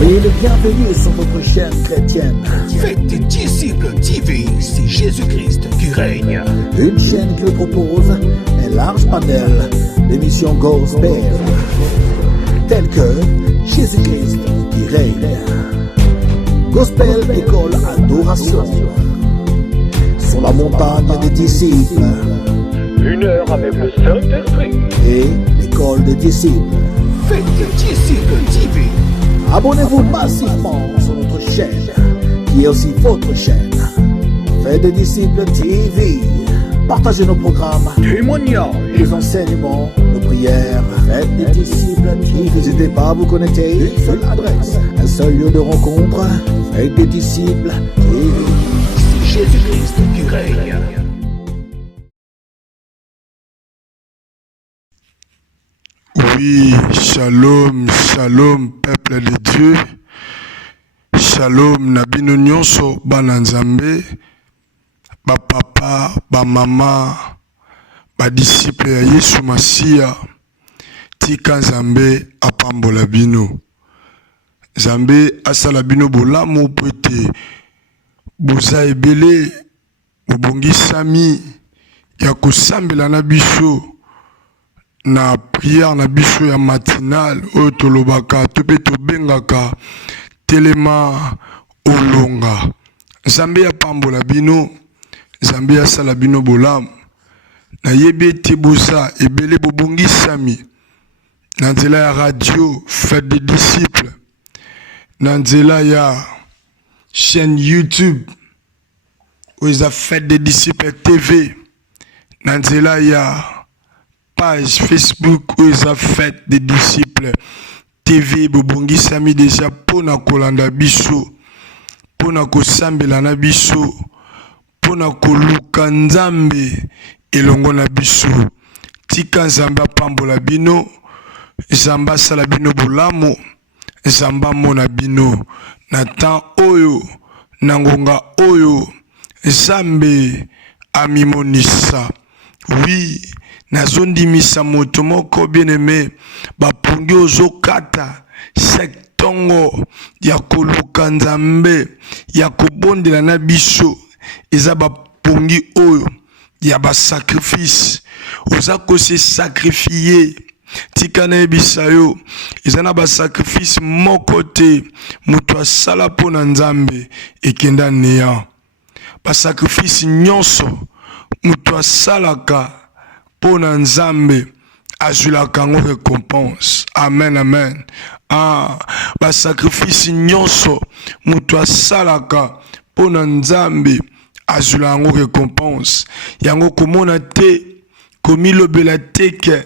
Soyez les bienvenus sur votre chaîne chrétienne. Faites des disciples TV, c'est Jésus-Christ qui règne. Une chaîne qui vous propose un large panel d'émissions gospel, telles que Jésus-Christ qui règne, Gospel École Adoration, Sur la montagne des disciples, 1 heure avec le Saint-Esprit. et l'École des disciples. Faites des disciples TV. Abonnez-vous massivement sur notre chaîne, qui est aussi votre chaîne. Faites des disciples TV. Partagez nos programmes, Témoignage. les enseignements, nos prières. Faites des disciples TV. N'hésitez pas à vous connecter. Une seule adresse, un seul lieu de rencontre. Faites des disciples TV. C'est Jésus-Christ qui règne. Oui, shalom, shalom, peuple de Dieu. Shalom, nabino nyonso bana nzambe, ba papa, ba mama, ba disciple ya Yesu Masia. Tika nzambe apambola bino. Nzambe asala bino bolamu po ete boza ebele bobongisami ya kosambela na biso na prière na biso ya matinale oyo tolobaka to pe tobengaka telema olonga. Nzambe apambola bino, Nzambe asala bino bolamu. Nayebi ete boza ebele bobongisami na nzela ya radio Faites des disciples, na nzela ya chaîne YouTube oyo eza Faites des disciples TV, na nzela ya page Facebook où ils ont fait des disciples TV bobongi sami déjà pona kolanda biso, pona kosambela na biso, pona koluka nzambe elongo na biso. Tika nzambe apambola bino, nzambe asala bino bolamu, nzambe amona bino na temps oyo, na ngonga oyo nzambe amimonisa. Oui, nazondimisa moto moko bien-aimé bapungi ozokata sektongo ya koluka nzambe ya kobondela na biso eza bapungi oyo ya basacrifice oza kose sacrifier. Tika na ebisa yo eza na basacrifice moko te moto asala mpo na nzambe ekenda neya. Basacrifice nyonso moto asalaka pona nzambe azulaka ngo récompense. Amen, amen. Ba sacrifice nyonso mutu asalaka pona nzambe azulaka ngo récompense. Yango komona te komilobela teke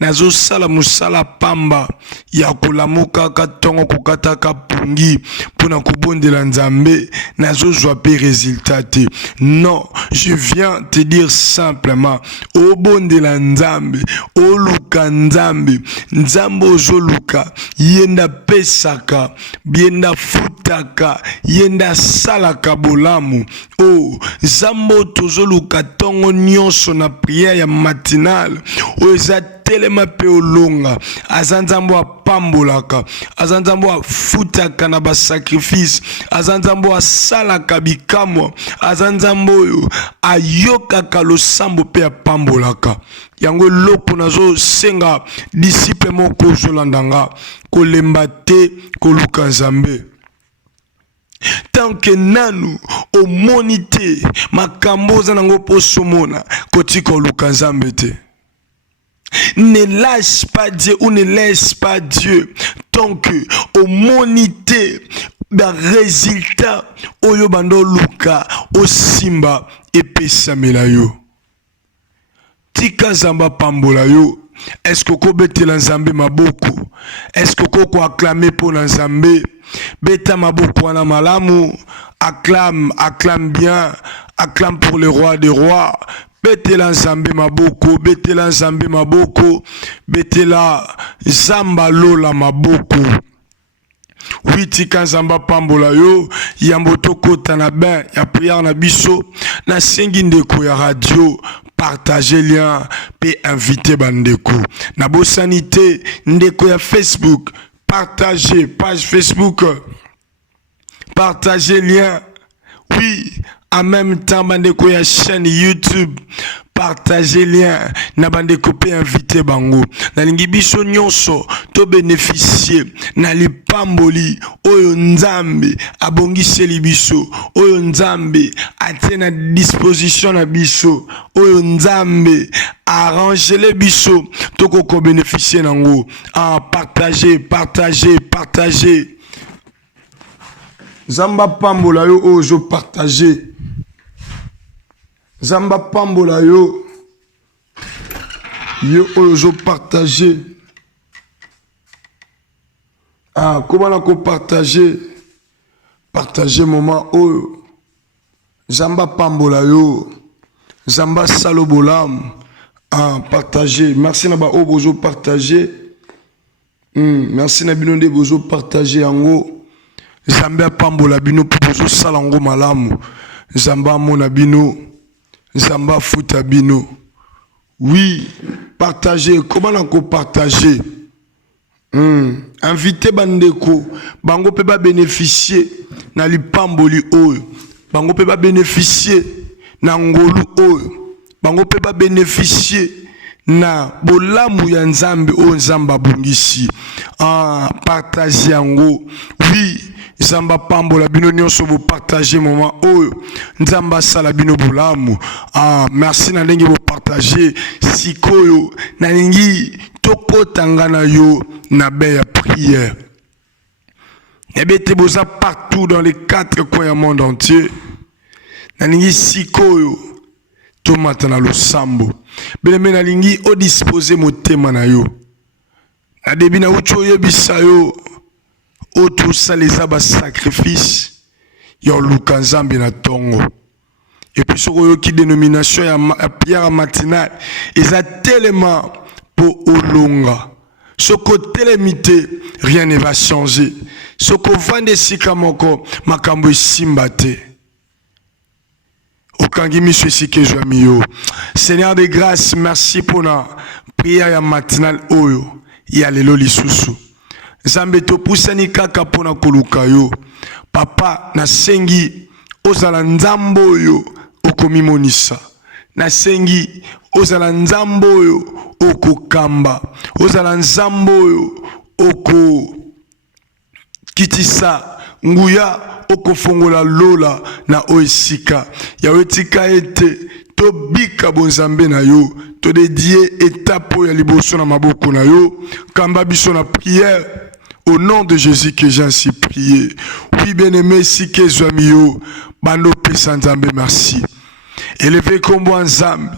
nazo sala musala pamba ya kolamuka katongo kokataka pungi pona kobondela nzambe nazo zwa pe résultat. Non, je viens te dire simplement obondela nzambe oluka nzambe nzambe ozoluka yenda pesaka yenda futaka yenda salaka bolamu. Oh, nzambe tozoluka tongo nyonso na prière ya matinale oza telema pe olonga azanzambo apambolaka azanzambo afutaka na basacrifice azanzambo asalaka bikamwa azanzambo oyo ayokaka losambo pe apambolaka. Yango eloko nazo senga disciple moko ozolandanga kolemba te koluka nzambe. Tant que nanu omoni te makambo oza nango poso mona kotika oluka nzambe te. Ne lâche pas Dieu ou ne laisse pas Dieu tant que omonité ba résultat oyo bando luka osimba epesamela yo. Tika zamba pambola yo. Est-ce que ko betela nzambe maboko? Est-ce que ko acclamer pour nzambe? Beta maboko wana malamu, acclame, acclame bien, acclame pour le roi des rois. Betela nzambe maboko, betela nzambe maboko, betela zamba lola maboko. Oui, tika nzamba pambola yo, yambo tokota na ben, ya prière na biso, na sengi ndeko ya radio, partager lien, pe inviter bandeko. Na bo sanité, ndeko ya Facebook, partagez page Facebook, partagez lien. Oui, en même temps, bandeko ya chaîne YouTube, partagez lien. Na bandeko pe invité bango. Na lingi biso nyonso to bénéficier na lipamboli oyo nzambe abongiseli biso, oyo nzambe atie na disposition na biso, oyo nzambe arranger les biso to ko bénéficier nango. Ah, partagez. Zamba pambola yo ojo partager. Zamba pambola yo ojo partager. Ah, comment la ko partager? Partager moment oyo. Zamba pambola yo. Zamba salobolam. Ah, partager. Merci na ba ojo partager. Merci na binonde bozo partager ango. Zamba pambola bino pozo salango malamu. Zamba mona bino. Zamba futa bino. Oui, partagez. Comment on peut partager? Invité bandeko. Bango peut pas bénéficier. Na li pamboli oyo. Bango peut pas bénéficier. Na ngolu oyo. Bango peut pas bénéficier. Na bolamu ya nzambe o nzamba bungisi. Ah, partagez ango. Oui. Zamba pambola bino nyonso bo partager moment oyo nzamba sala bino bolamu. Ah, merci na ndenge bo partager sikoyo na lingi toko tangana yo na be ya prière. Nebete boza partout dans les 4 coins du monde entier. Na lingi sikoyo to matana lo sambo. Beleme na lingi o disposer motema na yo. Na debi na ucho yebisa yo tout ça les abas sacrifice yo lukanzambe na tongo. Et puis soko yo ki dénomination ya pierre matinale eza tellement pour olonga. Soko telemité rien ne va changer. Soko vande sika moko makambo simbate. Okangi miso sike joami yo. Seigneur de grâce, merci pour la prière ya matinale oyo ya lelo lisusu. Zambe to pusani kaka pona koluka yo. Papa na sengi ozala nzambo yo okomimonisa. Na sengi ozala nzambo yo okokamba. Ozala nzambo yo oko kitisa nguya okofongola lola na oesika. Ya tika ete to bika bonzambe na yo. To dédier étape ya liboso na maboko na yo. Kamba biso na prière. Au nom de Jésus que j'ai ainsi prié. Oui, bien-aimé, si que Zoamio, bando pesanzambe, merci. Élevé comme Nzambe,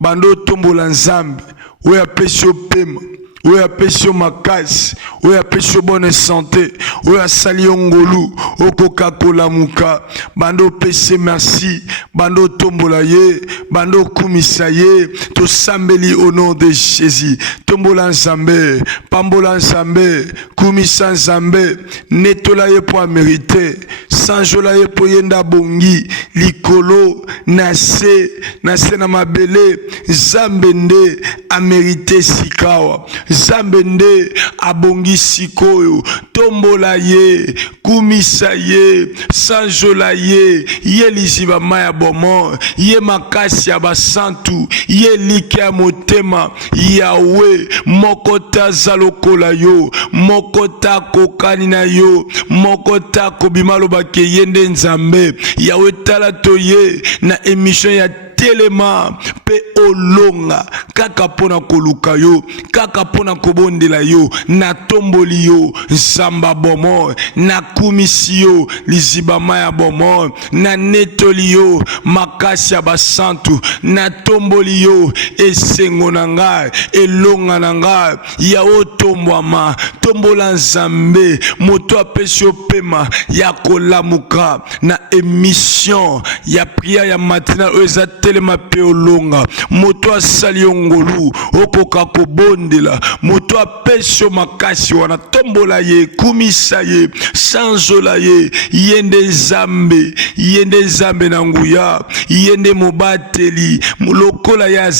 bando tombo Nzambe, oui, apesio pema, oui, apesio makasi, oui, apesio bonne santé, oui, asali ongolu, okoka kola muka, bando pese merci, bando tombo la ye, bando kumisa ye, to sambeli au nom de Jésus, tombo Nzambe, pambola Nzambe, kumisa Nzambe, netola ye pour mériter, sanjola ye pour yenda bongi, likolo, nase na mabele, Zambende a mérité sikawa, Zambende a bongi sikoyo, tombola ye, kumisa ye, sanjola ye, ye liziba maya bomon, ye makasi ya basantu, ye like ya motema, Yahweh, mokota zalokola yo, mokota kokani na yo, mokota kobimalo bake yende Nzambe, Yahweh talatoye, na émission ya telema pe olonga kaka pona koluka yo kaka pona kobondela yo na tomboli yo Nzamba bomo na kumisi yo liziba maya bomo na netoli yo makasi ya basantu na tomboli yo esengo na ngai elonga na ngai ya otombwama tombola Nzambe moto apesi yo pema ya kolamuka na émission ya prière ya matinale eza telema pe olonga kosunga moto asali ngolu okoka kobondela moto apesho makasi wana tombola ye kumisa ye sanzola ye yende zambe na nguya yende mobateli lokola ya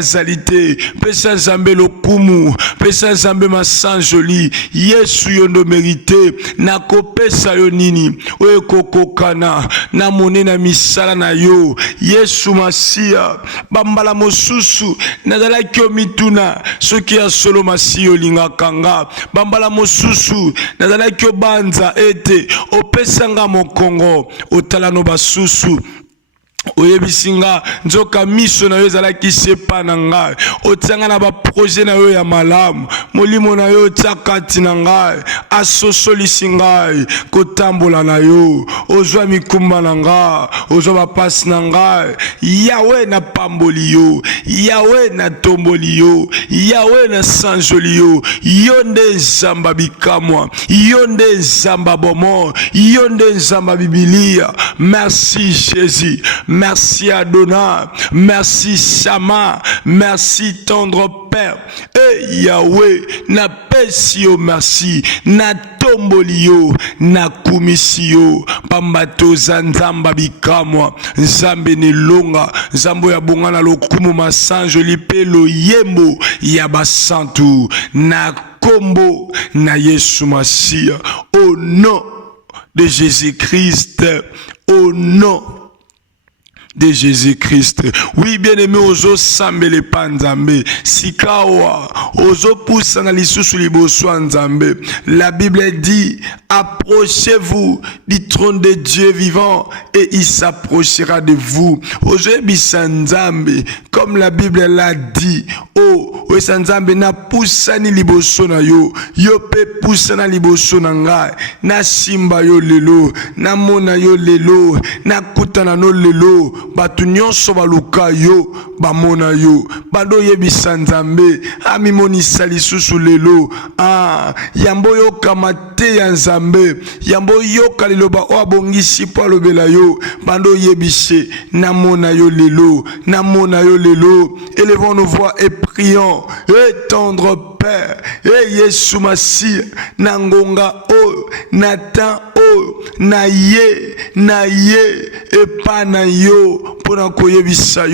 zalite pesa zambe lokumu pesa zambe masanjoli Yesu yondo merite na kopesa yo nini oye kokokana na monena misala na yo Yesu masia bambala mosusu nazala kyo mituna soki ya solo masio lingakanga bambala mosusu nazala kyo banza ete opesanga mokongo otalano basusu oyebisinga nzoka miso na yo ezalaki sepa na ngai otianga na baproje na yo ya malamu molimo na yo otiakati na ngai asosolisi ngai kotambola na yo ozwa mikumba na ngai ozwa bapasi na ngai yawe na pamboli yo yawe na tomboli yo yawe na sanjoli yo yo nde nzamba bikamwa yo nde nzamba bomo yo nde nzamba bibilia. Merci Jésus. Merci Adonai, merci Sama, merci tendre Père. Et Yahweh, na pesio merci, na tombolio, na kumisio, pambato zanzamba bikamwa, zambe ne longa, zambo ya bongana lokumu masanjo lipelo yembo ya basantu, na kombo na Yesu Masia, au nom de Jésus-Christ, au nom de Jésus-Christ. Oui, bien-aimé, ozo sambele panzambe, sikawa, ozo poussa na lisusu liboso nzambe. La Bible dit, approchez-vous du trône de Dieu vivant et il s'approchera de vous. Ozo ebisa nzambe, comme la Bible l'a dit, oh, oesa nzambe na poussa ni liboso na yo, yo pe poussa na liboso na ngai, na simba yo lelo, na mona yo lelo, na kutana no lelo, batu nyonso baluka yo bamona yo bando yebisa nzambe amimonisa lisusu lelo yambo yoka mate ya nzambe yambo yoka liloba o abongisi po alobela yo bando yebise namona yo lelo élevons nos voix et prions et tendre Père et Yesu Masia nangonga o natan o na ye epa na yo pona koyebisa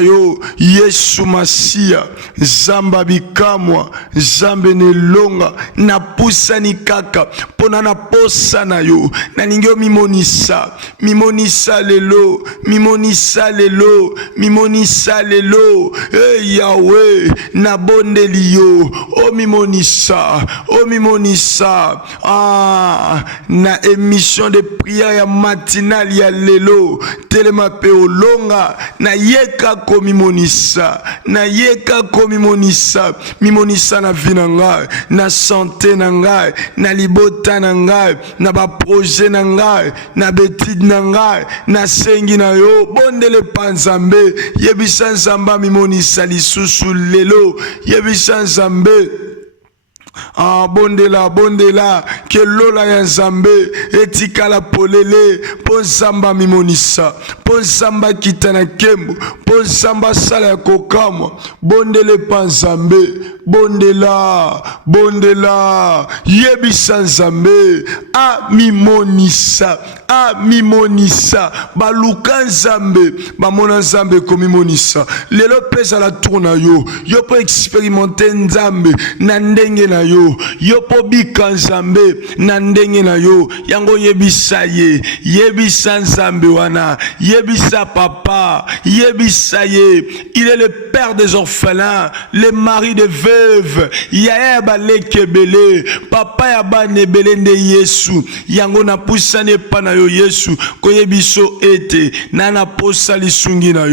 yo Yesu Masia zamba bikamwa zambe nelonga na pusani kaka pona na posa na yo na ningyo mimonisa lelo Yahweh na bondeli yo o mimonisa na émission de prière ya matinale ya lelo telema pe olonga na yeka ko mimonisa na vina ngai na santé na ngai na libota na ngai na ba projet na ngai na betide na ngai na sengi na yo bondele panzambe yebisa nzamba mimonisa lisusu lelo yebisa nzambe bondela ke lola ya nzambe etikala polele po nzamba mimonisa po nzamba kitana kembo po nzamba sala ya kokamwa bondele pa nzambe bondela yebisa nzambe amimonisa baluka nzambe bamona nzambe komimonisa lelo pesa la tourna yo po expérimenter nzambe na ndenge na yo po bika nzambe na ndenge na yo yango yebisa nzambe wana yebisa papa yebisa ye il est le père des orphelins le mari des veuves ya balekebele papa ya banebele nde Yesu yango na pusane pa na yo Yesu koyebiso ete nana posa lisungi na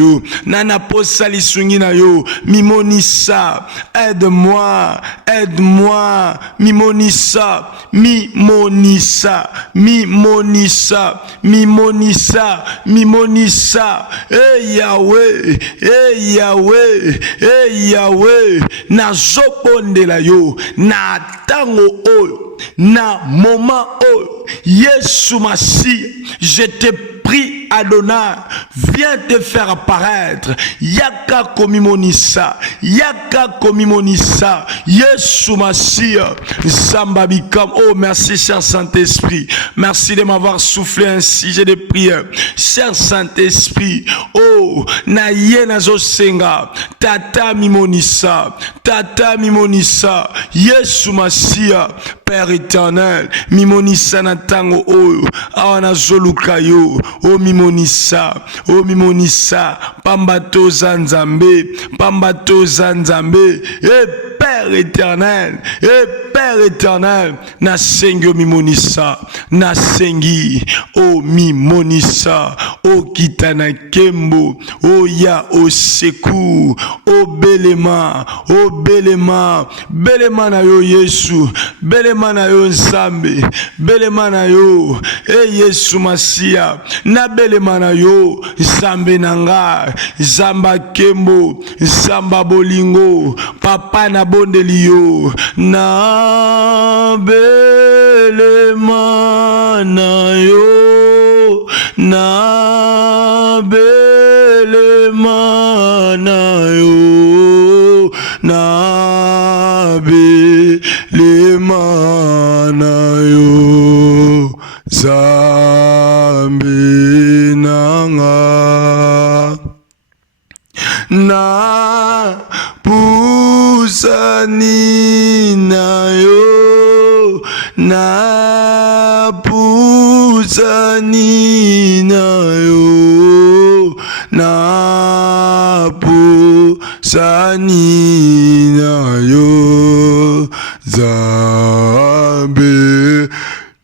yo mimonisa aide-moi mimonisa Yahweh nazopondela yo na tango oyo na moment oyo Yesu Masia je te prie Adonai, viens te faire apparaître. Yaka komimonisa, yaka komimonisa, Yesu Masia, Samba Bikam. Oh, merci, cher Saint-Esprit. Merci de m'avoir soufflé ainsi. J'ai des prières. Cher Saint-Esprit, oh, na ye nazo senga, tata mimonisa, Yesu Masia, Père éternel, mimonisa na tango oyo, awana zolukayo, oh mimonisa, pambato zanzambe, Père éternel, na sengi mimonisa, na sengi, oh mimonisa, oh kitana kembo, oh ya o secours, oh belema na yo Yesu, belema na yo Nzambe, belema na yo, Yesu Masia, na belema na yo, Nzambe nanga, Zamba kembo, Zamba bolingo, papa na bondeli yo, na belema na yo, na belema na yo, na belema na yo, Zambe nanga, na pusani na yo, na pusani na yo, na pusani na yo, Zambe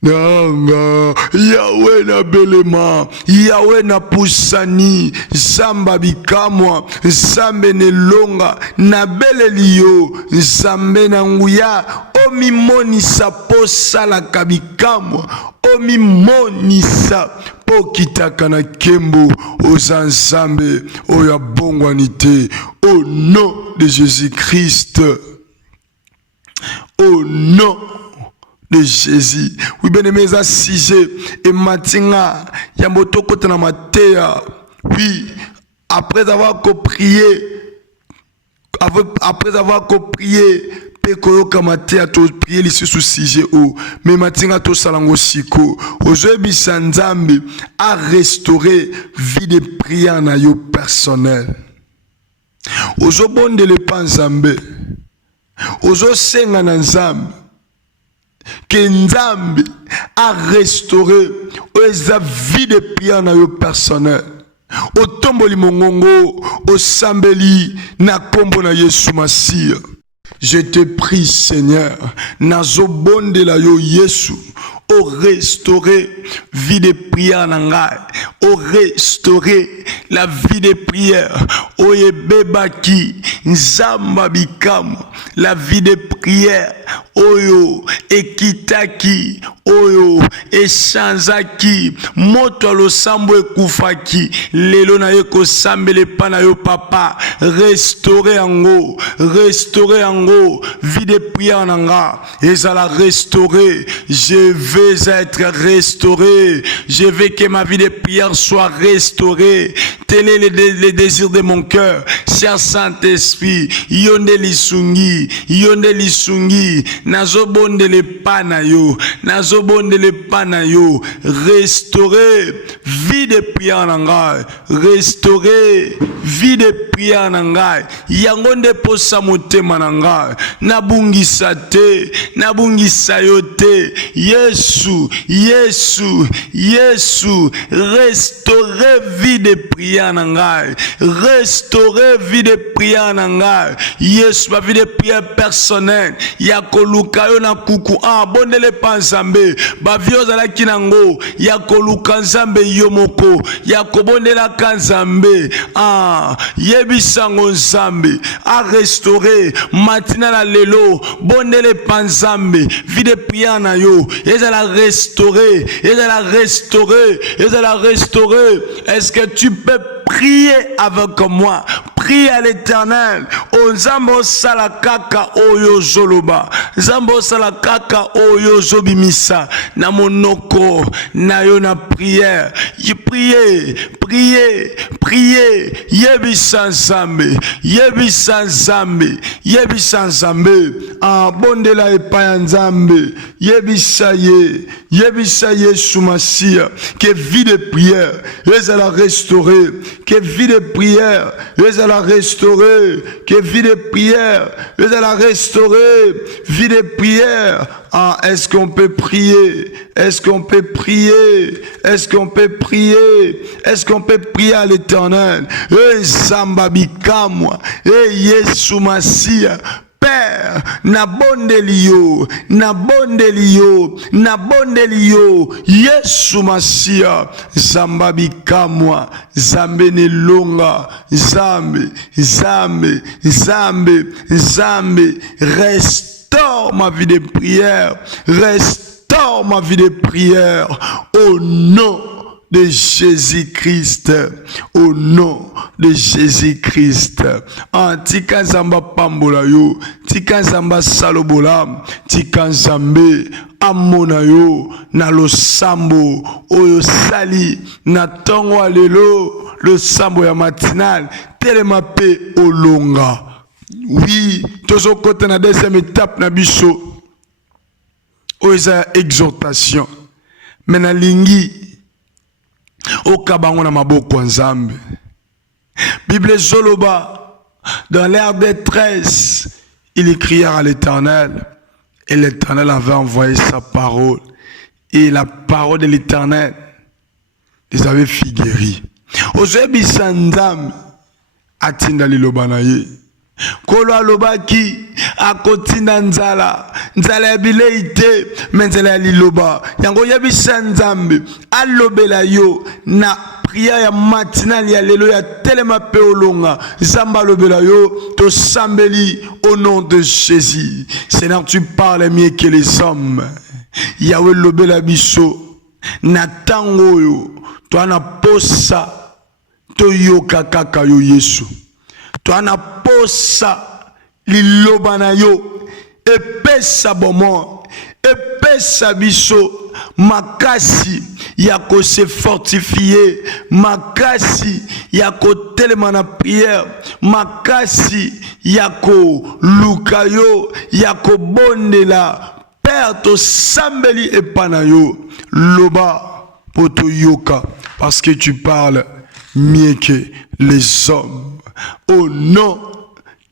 nanga, Yahweh na belema, Yahweh na pusani, Zamba bikamwa, Zambe nelonga, na beleliyo, Zambe na nguya, omi monisa posala kabikamwa, omi monisa pokitaka na kembo, oza Nzambe, oya bongwanite, au nom de Jésus-Christ, au nom de Jésus. Oui, bien aimés, assisés et matinga, yamboto kote na matéa. Oui, après avoir prié, pekoyo kamatea to prier lisi sous sujet o, mais matinga to salango siko. Aujourd'hui, Nzambe a restauré vie de prière na yo personnel. Ozo bonde le pan Nzambe, ozo senga na Nzambe, que Nzambe a restauré sa vie de prière na yo personnel. O tomboli mongongo, o sambeli na kombo na Yesu Masia. Je te prie, Seigneur, nazo bonde la yo Yesu, o restaurer vie de prière nangai, o restaurer la vie de prière, o yebebaki Nzamba bikam, la vie de prière, oyo ekitaki, oyo echanzaki, moto lo sambo ekufaki, lelo na yo ko sambele pana yo papa, restaurer ango, vie de prière nanga, ezala restaurer, je vais être restauré, je veux que ma vie de prière soit restaurée. Tel est le désir de mon cœur, cher Saint-Esprit, yonde lisungi, nazobonde le panayo, restaurer vie de prière nangai, restaurer vie de prière nangai, yangonde posa motema nangai, nabungisa te, nabungisa yote, Yesu, restaurer vie de prière nangai, restaurer vie de prière nangai, Yesu, ma vie de prière personnelle, yakoluka yo na kuku, bondele pa Nzambe, ba vioza la kinango, yakoluka Nzambe yomoko, yakobondela ka Nzambe, yebisango Nzambe, a restaurer, matina la lelo, bondele pa Nzambe, vie de prière na yo, ezala restaurer, Est-ce que tu peux prier avec moi? prie à l'Éternel. O Nzambe salakaka oyo zoloba. Nzambe salakaka oyo zobimisa. Na monoko na yo na prière. Priez, priez, priez. Yebisa Nzambe, yebisa Nzambe, yebisa Nzambe. En bondela epa Nzambe. Yebisa ye Soumassia. Que vie de prière, les à la restaurer. Que vie de prière, les à la restaurer. Que vie de prière, les à la restaurer. Vie de prière. Ah, est-ce qu'on peut prier? Est-ce qu'on peut prier? Est-ce qu'on peut prier? Est-ce qu'on peut prier à l'Éternel? Eh, Sambabikamwa. Eh, Yesu Masia. Père, na bondelio, na bondelio, na bondelio, Yesu Masia, Zambabi kamwa, Zambe nelonga, Zambe, Zambe, Zambe, Zambe, restaure ma vie de prière, restaure ma vie de prière, au nom de Jésus-Christ, au nom de Jésus-Christ. Tika zamba pambola yo, tika zamba salobola, tika zambe amona yo na lo sambo oyo sali na tongo alelo le sambo ya matinal telema pe olonga. Oui, tozo kote na deuxième étape na biso oyo exhortation. Mena lingi Okabango na maboko Nzambe. Bible Zoloba, dans l'ère des 13, il crièrent à l'Éternel, et l'Éternel avait envoyé sa parole, et la parole de l'Éternel les avait fait guérir. Aujourd'hui, Nzambe atinda lilobanaye. Kolo alobaki akotinda nzala ya bileite menzela ya liloba yango yebisa Nzambe alobela yo na prière ya matinale ya lelo ya telema pe olonga Nzambe alobela yo to sambeli au nom de Jésus. Seigneur, tu parles mieux que les hommes. Yahweh lobela biso na tango yo to ana posa to yoka kaka yo Yesu. Toana posa liloba na yo epesa bomo epesa biso makasi yako se fortifier makasi yako telema na prière makasi yako lukayo yako bondela Père to sambeli epana yo loba poto yoka parce que tu parles mieux que les hommes. Au nom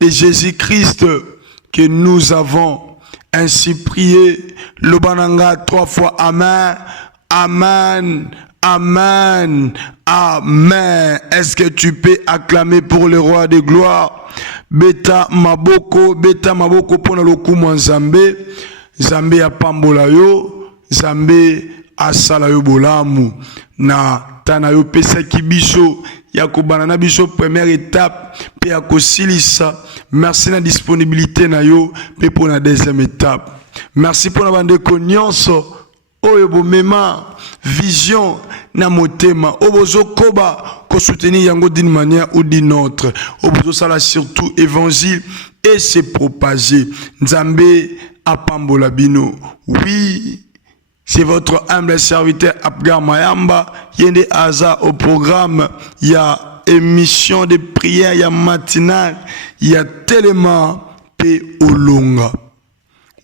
de Jésus-Christ que nous avons ainsi prié, le bananga 3 fois Amen, Amen, Amen, Amen. Est-ce que tu peux acclamer pour le roi de gloire? Beta maboko pona lokumu Nzambe, Nzambe apambola yo, Nzambe asala yo bolamu na tana yo pesa kibiso. Yakobana na biso première étape pe yakosilisa. Merci na disponibilité na yo pe pour la deuxième étape. Merci pour la bande nyonso oyo bomema vision na motema obozo koba ko soutenir yango d'une manière ou d'une autre. Obozo sala surtout évangile et se propager. Nzambe apambola bino. Oui, c'est votre humble serviteur Abgar Mayamba. Yende Aza au programme. Il y a émission de prière, il y a matinale, il y a tellement P. Olonga.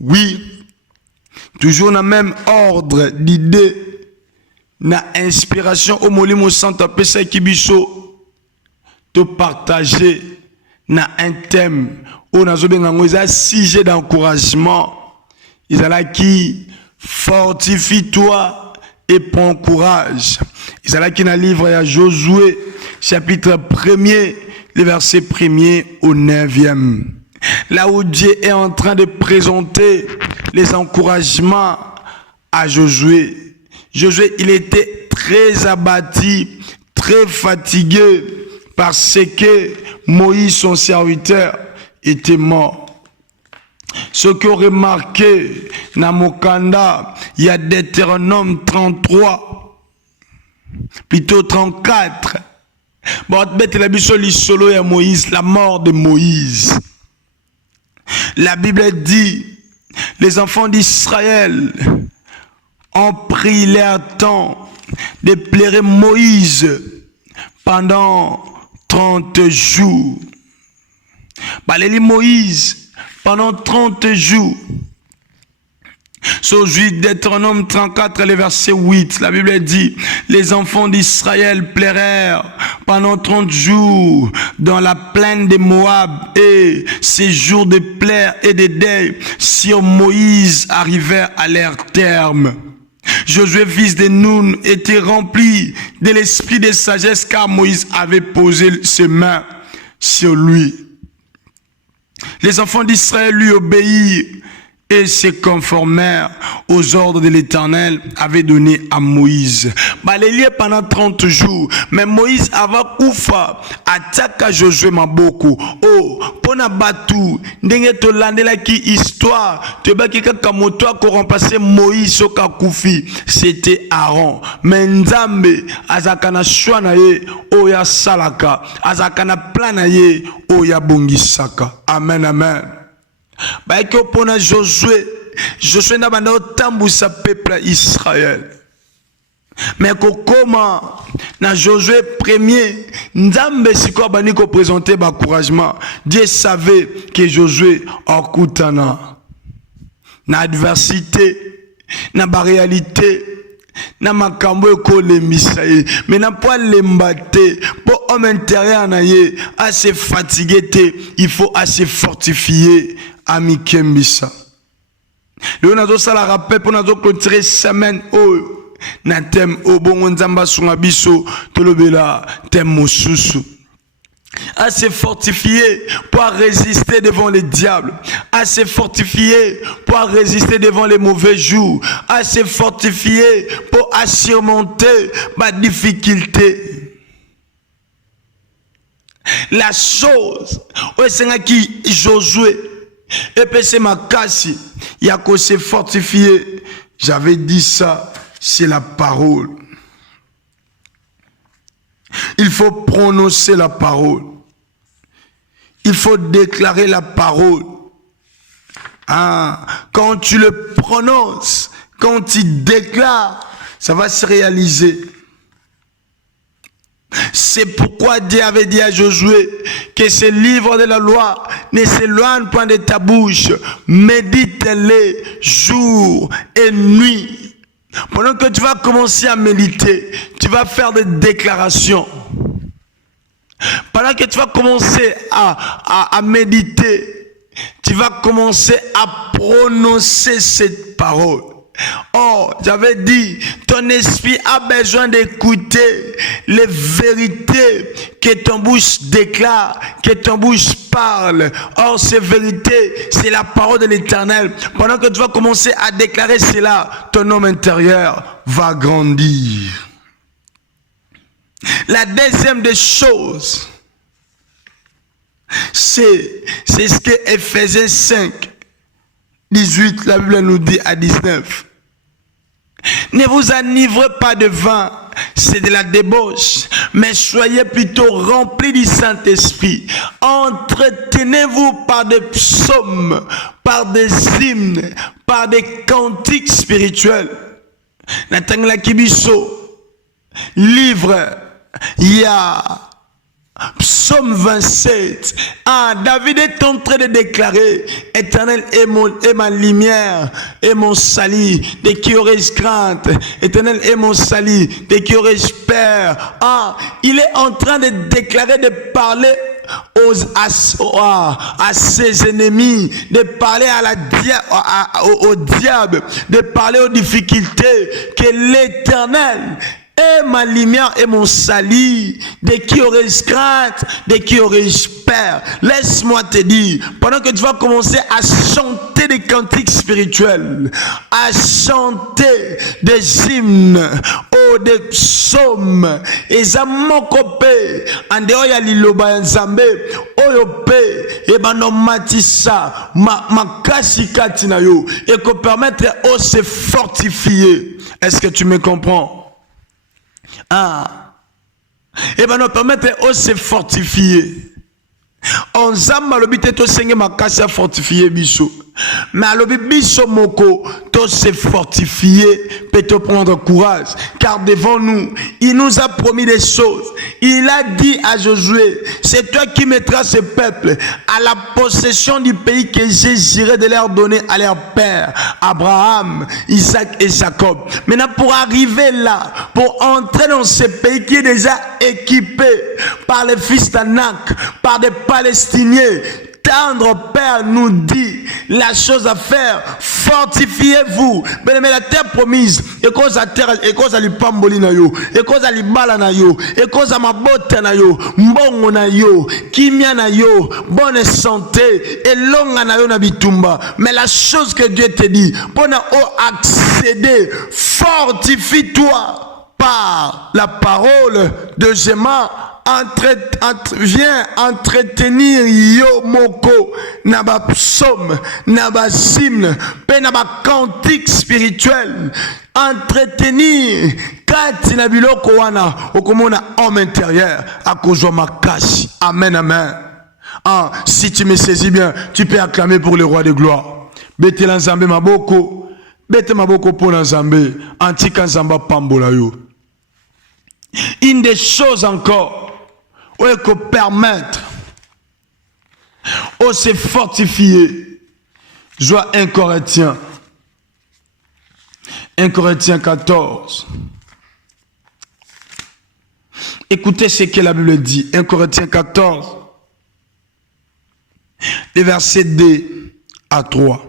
Oui, toujours dans le même ordre d'idée, na inspiration au Molimo Santa Pesa Kibiso, de partager na un thème où nous avons un sujet d'encouragement. Ils ont là qui fortifie-toi et prends courage. Ils ont là qui dans le livre à Josué, chapitre 1er, le verset 1er au 9e. Là où Dieu est en train de présenter les encouragements à Josué. Josué, il était très abattu, très fatigué parce que Moïse, son serviteur, était mort. Ce qu'on remarqué dans Mokanda, il y a Deutéronome 33, plutôt 34. Moïse, la mort de Moïse. La Bible dit, les enfants d'Israël ont pris leur temps de pleurer Moïse pendant 30 jours. Baléli Moïse pendant 30 jours. Sur Deutéronome 34, le verset 8, la Bible dit, les enfants d'Israël pleurèrent pendant 30 jours dans la plaine de Moab, et ces jours de pleurs et de deuil sur Moïse arrivèrent à leur terme. Josué, fils de Nun, était rempli de l'esprit de sagesse, car Moïse avait posé ses mains sur lui. Les enfants d'Israël lui obéirent et se conformèrent aux ordres de l'Éternel avait donné à Moïse. Balélié pendant 30 jours. Mais Moïse avait koufa ataka Josué maboko. Oh, pona batu ndenge to landela ki histoire te baki kaka moto ko remplacer Moïse soka koufi. C'était Aaron. Mais Nzambe azakana shwana ye oya salaka. Azakana plana ye oya bongisaka. Amen, amen. Baiki opona Josué na banda otambusa peuple Israël. Mais kokoma na Josué premier, Nzambe siko bani ko présenter ba encouragement. Dieu savait que Josué okutana na adversité, na ba réalité, na makambo ekolemisa ye, mais na pas l'embate pour homme intérieur na ye assez fatigué te, il faut assez fortifier. Ami Kembisa. Le nazo sala rappel pour nazo clôturer semaine o na thème o bongo nzamba sunga biso tolobela thème mosusu. À se fortifier pour résister devant les diables, à se fortifier pour résister devant les mauvais jours, à se fortifier pour surmonter ma difficulté. La chose où c'est qui Josué et puis c'est ma casse, il y a qu'à se fortifier. J'avais dit ça, c'est la parole. Il faut prononcer la parole. Il faut déclarer la parole. Ah, quand tu le prononces, quand tu déclares, ça va se réaliser. C'est pourquoi Dieu avait dit à Josué que ce livre de la loi ne s'éloigne point de ta bouche. Médite-les jour et nuit. Pendant que tu vas commencer à méditer, tu vas faire des déclarations. Pendant que tu vas commencer à méditer, tu vas commencer à prononcer cette parole. Oh, j'avais dit, ton esprit a besoin d'écouter les vérités que ton bouche déclare, que ton bouche parle. Or, ces vérités, c'est la parole de l'Éternel. Pendant que tu vas commencer à déclarer cela, ton homme intérieur va grandir. La deuxième des choses, c'est ce que Ephésiens 5, 18, la Bible nous dit à 19. Ne vous enivrez pas de vin, c'est de la débauche, mais soyez plutôt remplis du Saint-Esprit. Entretenez-vous par des psaumes, par des hymnes, par des cantiques spirituels. Natangla Kibiso, livre, il y a Psaume 27. Ah, David est en train de déclarer: Éternel est ma lumière et mon salut, de qui aurais-je crainte? Éternel est mon salut, de qui aurais-je peur? Ah, il est en train de déclarer, de parler à ses ennemis, de parler au diable, de parler aux difficultés, que l'Éternel est ma lumière et mon salut, de qui aurais-je crainte, de qui aurais-je peur? Laisse-moi te dire, pendant que tu vas commencer à chanter des cantiques spirituels, à chanter des hymnes, des psaumes, et ça m'occupe, en dehors ya liloba ya Nzambe, oyope, et banomatisa, ma kasikati na yo, et qu'on permettre de se fortifier. Est-ce que tu me comprends? Ah, Et va nous permettre de se fortifier. On zamba lobi te to senge makasi a fortifier biso. Mais lobi biso moko to se fortifier peut te prendre courage. Car devant nous, il nous a promis des choses. Il a dit à Josué, c'est toi qui mettras ce peuple à la possession du pays que j'ai juré de leur donner à leur père, Abraham, Isaac et Jacob. Maintenant pour arriver là, pour entrer dans ce pays qui est déjà équipé par les fils d'Anak, par des Palestiniens, tendre Père nous dit la chose à faire. Fortifiez-vous. Mais la terre promise, et cause à terre, et cause à l'ipamboli na yo, et cause à l'ibala na yo, et cause à mabote na yo, mbongo na yo, kimia na yo, bonne santé, et longa na yo na bitumba. Mais la chose que Dieu te dit, pour accéder, fortifie-toi par la parole de Jéma. Viens entretenir yo moko naba psaume, naba hymne, pe naba cantique spirituel. Entretenir kati na biloko wana okomona homme intérieur akozwa makashi. Amen, amen. Ah, si tu me saisis bien, tu peux acclamer pour le roi de gloire. Bete la nzambe maboko, bete maboko pour la nzambe, antika nzamba pambola yo. Une des choses encore qu'on permettre de se fortifier. Je vois 1 Corinthiens 14. Écoutez ce que la Bible dit. 1 Corinthiens 14, les versets 2 à 3.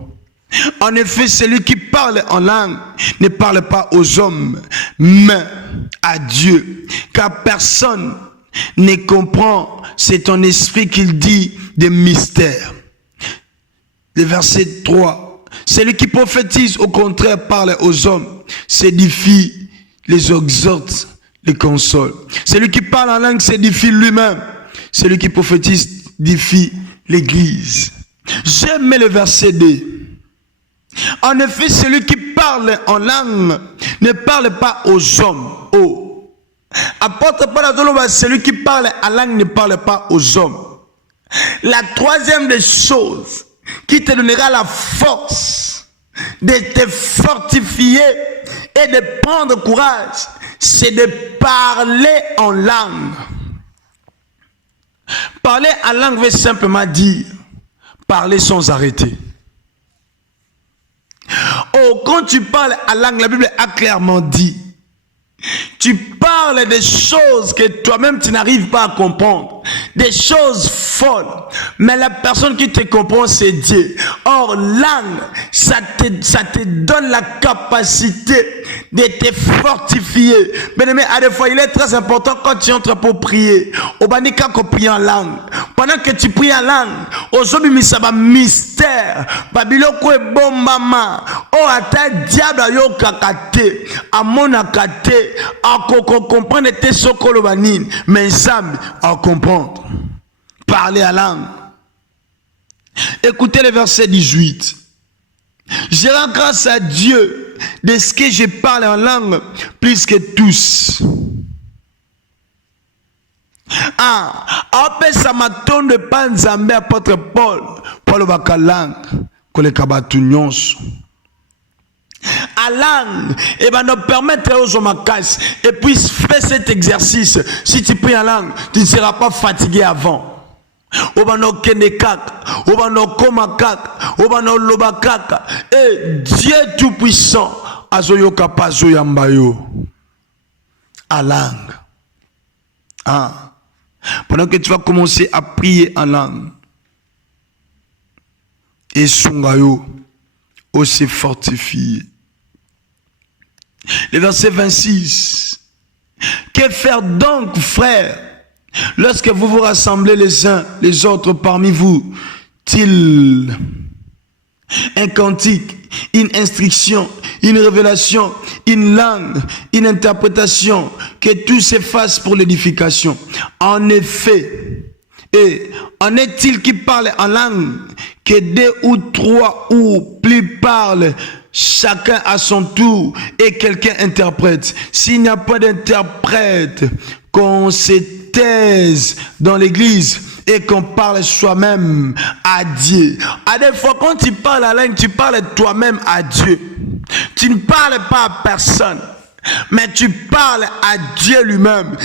En effet, celui qui parle en langue ne parle pas aux hommes, mais à Dieu, car personne ne comprend, c'est ton esprit qu'il dit des mystères. Le verset 3. Celui qui prophétise, au contraire, parle aux hommes, s'édifie, les exhorte, les console. Celui qui parle en langue s'édifie lui-même. Celui qui prophétise édifie l'église. J'aime le verset 2. En effet, celui qui parle en langue ne parle pas aux hommes. Apôtre Paul, celui qui parle en langue ne parle pas aux hommes. La troisième des choses qui te donnera la force de te fortifier et de prendre courage, c'est de parler en langue. Parler en langue veut simplement dire parler sans arrêter. Oh, quand tu parles en langue, la Bible a clairement dit, tu parles des choses que toi-même tu n'arrives pas à comprendre, des choses folles, mais la personne qui te comprend c'est Dieu. Or langue, ça te donne la capacité de te fortifier. Bien aimé, à des fois il est très important quand tu entres pour prier, au banika qu'on prie en langue. Pendant que tu pries en langue, aujourd'hui misaba mystère, babiloko e bon mama, oh ata diable yo kakate, amona kate, a comprendre tes sokolo banine, mais ensemble à comprendre. Parler à langue. Écoutez le verset 18. Je rends grâce à Dieu de ce que je parle en langue plus que tous. Après ça m'a tourné pas nzambe apôtre Paul bakalang koleka batu nyonso. À langue, et ben nous permettre aux hommes et puis fais cet exercice. Si tu pries en langue, tu ne seras pas fatigué avant. Et Dieu tout-puissant, azoyoka pazo yambayo. À langue. Pendant que tu vas commencer à prier en langue, et songayo aussi fortifié. Le verset 26. Que faire donc, frères, lorsque vous vous rassemblez les uns les autres parmi vous, t-il un cantique, une instruction, une révélation, une langue, une interprétation, que tout se fasse pour l'édification. En effet, et en est-il qui parle en langue, que 2 ou 3 ou plus parlent, chacun à son tour, et quelqu'un interprète. S'il n'y a pas d'interprète, qu'on se taise dans l'église et qu'on parle soi-même à Dieu. À des fois, quand tu parles la langue, tu parles toi-même à Dieu. Tu ne parles pas à personne, mais tu parles à Dieu lui-même.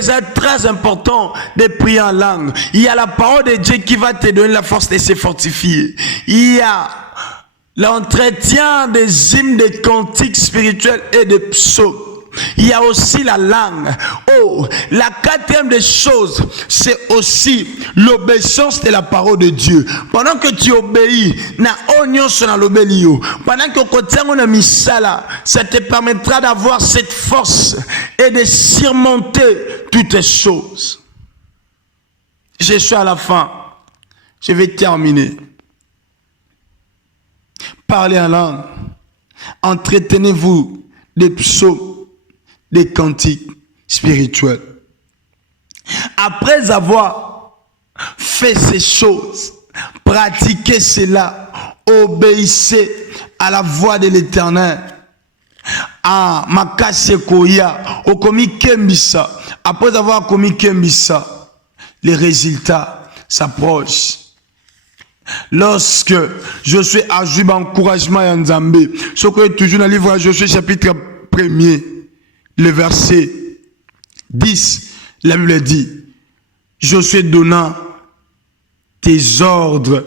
C'est très important de prier en langue. Il y a la parole de Dieu qui va te donner la force de se fortifier. Il y a l'entretien des hymnes, des cantiques spirituels et des psaumes. Il y a aussi la langue. Oh, la quatrième des choses, c'est aussi l'obéissance de la parole de Dieu. Pendant que tu obéis, pendant que ça te permettra d'avoir cette force et de surmonter toutes les choses. Je suis à la fin. Je vais terminer. Parlez en langue. Entretenez-vous des psaumes, des cantiques spirituels. Après avoir fait ces choses, pratiquez cela, obéissez à la voix de l'Éternel. Ah, makase koya, okomi kembisa. Après avoir commis kembisa, les résultats s'approchent. Lorsque Josué a joué d'encouragement à Nzambé, ce que toujours dans le livre de Josué chapitre 1er, le verset 10, la Bible dit, Josué donna tes ordres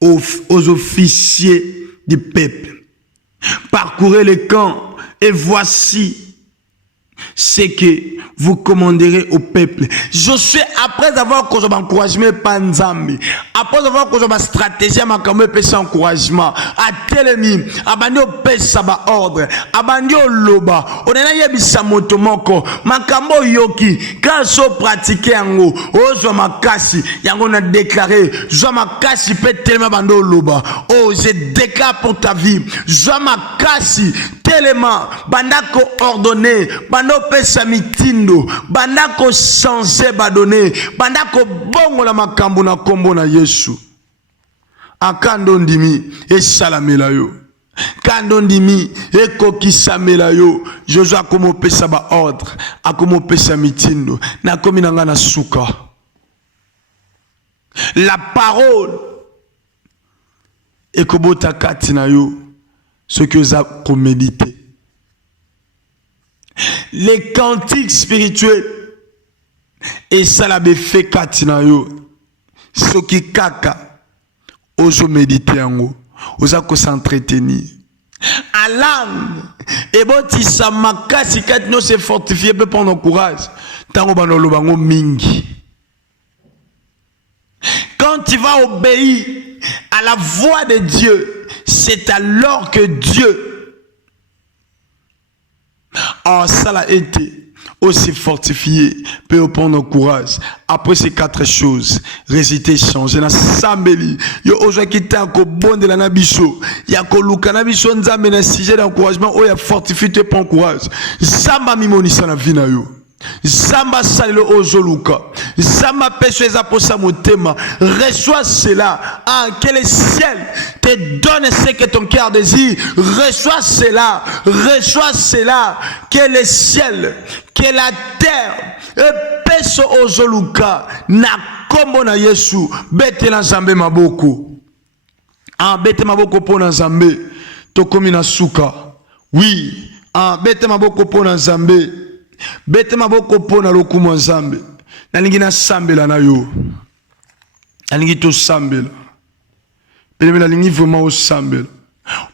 aux officiers du peuple. Parcourez les camps et voici ce que vous commanderez au peuple. Josué, après avoir causé encouragement par Nzambe, après avoir causé ma stratégie, ma caméra pèse encouragement, à Telemi, abandi au pèse ba ordre, abandi au loba, on a yebisa motomoko, makambo yoki, quand so pratiquer yango, ozo makasi, yango na déclaré, zo makasi peut tellement bando loba, oh je déclare pour ta vie, zo makasi tellement bandako ordonné, bando pesa mitindo, bandako changer badonné, bandako bongo la makambo na kombo na Yesu. Akando ndimi esalamela yo. Kando ndimi ekokisamela yo. Josué akomo pesa ba ordre, akomo pesa mitindo, na komi nanga na suka. La parole ekobota kati na yo, ce que vous avez médité. Les cantiques spirituels et ça l'a fait katina yo. Ce qui kaka ozo méditer en haut, oza ko s'entretenir. À l'âme et bon ti sa makasi katino se fortifier peut prendre courage. Tango bano lobango mingi. Quand tu vas obéir à la voix de Dieu, c'est alors que Dieu en ça l'a été aussi fortifié, peut prendre courage. Après ces quatre choses, résultat changer na sambeli. Yo ozo kita ko bonde la nabiso. Ya ko luka nabiso nzambe na sujet d'encouragement o ya fortifié te prend courage. Samba mimonisa na vie na yo. Zamba salilo ozoluka. Zamba pêche pour motema. Reçois cela. Ah, que le ciel te donne ce que ton cœur désire. Reçois cela. Reçois cela. Que le ciel, que la terre, pêche ozoluka. Na kombo na Yesu. Bete na Zambe maboko. Ah, bete maboko po na Zambe. Tokomi na suka. Oui. Ah, bete maboko po na Zambe. Bete maboko po na lokumu Nzambe. Nalingi na sambela na yo. Nalingi to sambela. Pele nalingi vraiment au sambela.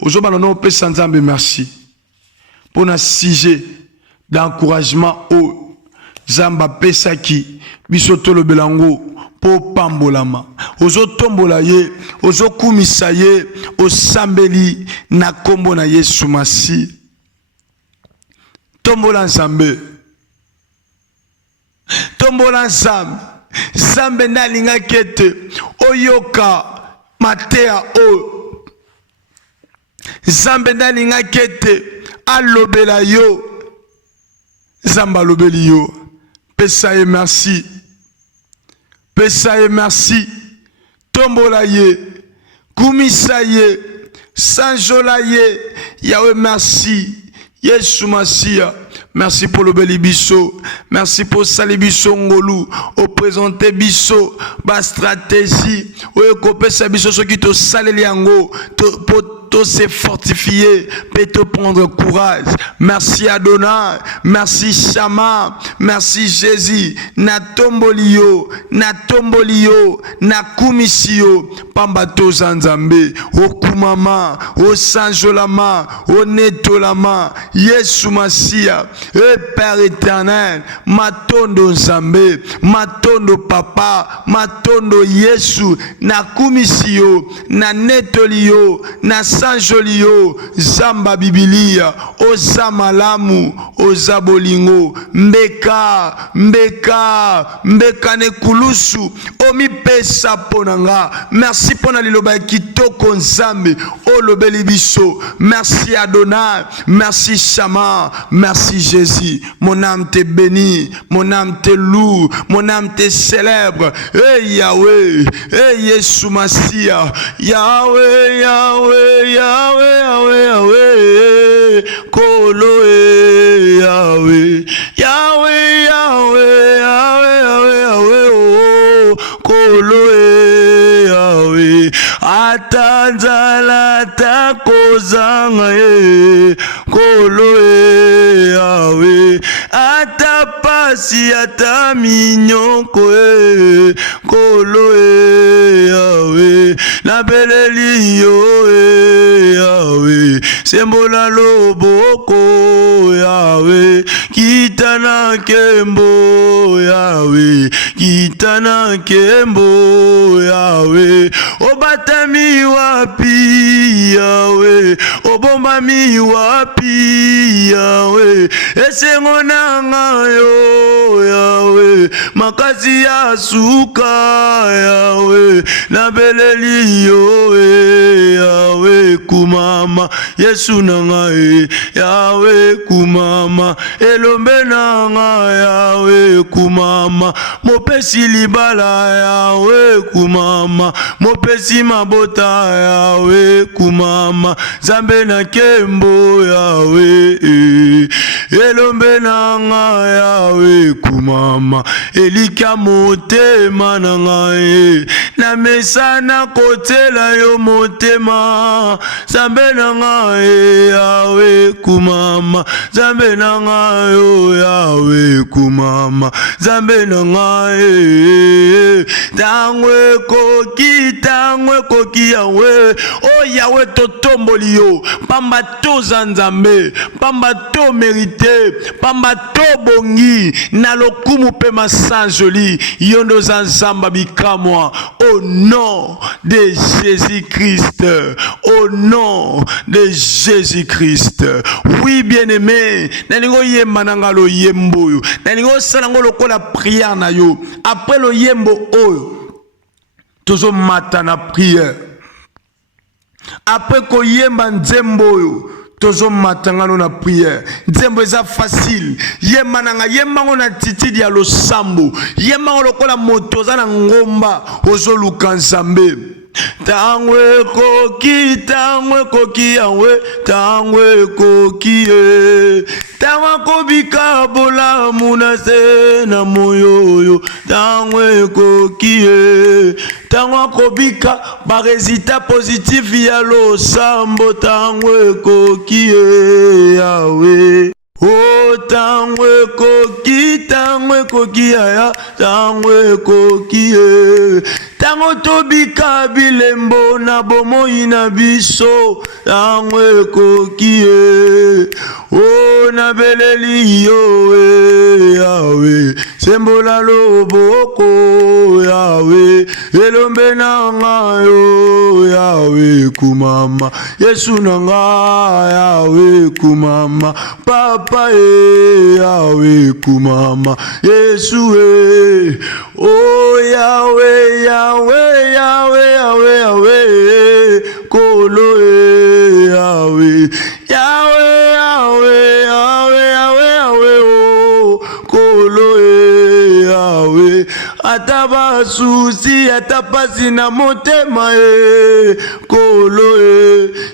Ozoba na no pesa Nzambe merci. Pour na sujet d'encouragement au Zamba pesa ki biso tolo belango po pambolama. Ozo tombola ye, ozo kumisa ye, o sambeli na kombo na Yesu masi. Tombola Nzambe. Tombola Nzambe. Nzambe nalinga kete oyoka matea o. Nzambe nalinga kete alobela yo. Nzamba lobeli yo. Pesa ye merci. Pesa ye merci. Tombola ye. Kumisa ye. Sanjola ye. Yahweh merci. Yesu Masia. Merci pour le beli biso. Merci pour sali biso ngolu. Au présenter biso. Ba stratégie. Oyo kopesa biso so ki to saleli yango. Pour se fortifier, peut te prendre courage. Merci Adonai, merci Shama, merci Jésus. Na tombolio, na kumisio, pambato zanzambe, o kumama, o sanjolama, o netolama, Yesu Masia, Père éternel, matondo nzambe, matondo papa, matondo Yesu, na kumisio, na netolio, na Sanjolio, Zamba Bibilia, Oza Malamu, Oza Bolingo, Mbeka ne kulusu, Omi pesa ponanga. Merci pour la liloba kitoko nzambe, O lobeli biso. Merci Adonai, merci Shama, merci Jésus. Mon âme te bénit, mon âme te loue, mon âme te célèbre. Hey Yahweh, hey Yesu Masia, Yahweh, Yahweh, Yahweh, Yahweh, Yahweh, Kolo, Yahweh, Yahweh, Yahweh, Yahweh, Yahweh, Yahweh, oh, Kolo, Yahweh, Atanzala takozanga, Kolo, Yahweh, Atapasi ataminyoko, Kolo, Yahweh, na beleli yo, Yahweh, sembola loboko, Yahweh, kitana kembo, Yahweh, kitana kembo, Yahweh, obatami wapi, Yahweh, obombami wapi, Yahweh, esengonanga yo, Yahweh, makasi ya suka, Yahweh, na beleli yo, Yahweh, kumama, Yesu nanga, Yahweh, kumama, elombe nanga, Yahweh, kumama, mopesi libala, Yahweh, kumama, mopesi mabota, Yahweh, kumama, zambe na kembo, Yahweh, elombe nanga, Yahweh, kumama, elika motema nanga, na mesa na kotela yo motema, zambe nanga, Yahweh, kumama, zambe nanga yo, Yahweh, kumama, zambe nanga, tangwe koki Yahweh, oh Yahweh totomboli yo, pamba to zanzambe, pamba to mérité, pamba to bongi, na lokumu pe masanjoli, yondo zanzamba bikamwa, au nom de Jésus-Christ, au nom de Jésus-Christ. Oui, bien-aimé, naningo yemba nangalo yembo yo, naningo salango lokola prière na yo, après le yembo oyo, tozo mata na prière. Après ko yemba nzembo yo, tozo matangano na prière. Nzembo eza facile. Yemba nanga yemba ngona titidi ya losambo. Yemba ngolo kola moto za na ngomba ozo luka nzambe. Tangwe koki yawe, tangwe koki ye. Tangwa kobika bola munase na moyo, tangwe koki ye. Tangwa kobika ba résultat positif ya lo sambo, tangwe koki ye yawe. Oh, tangwe koki ya, tangwe koki ye. Tango tobika bilembo na bomoi na biso, tangwe koki ye. Oh, na beleli yo, Yahweh, sembola loboko, Yahweh, elombe nanga yo, Yahweh, kumama, Yesu nanga, Yahweh, kumama, Papa Yahweh, kumama, Yesu oh Yahweh, Yahweh, Yahweh, Yahweh, Yahweh, Kolo Yahweh, Yahweh, Yahweh, Yahweh, Yahweh, Yahweh, oh, Kolo Yahweh, ataba susi, atapasi na motema Kolo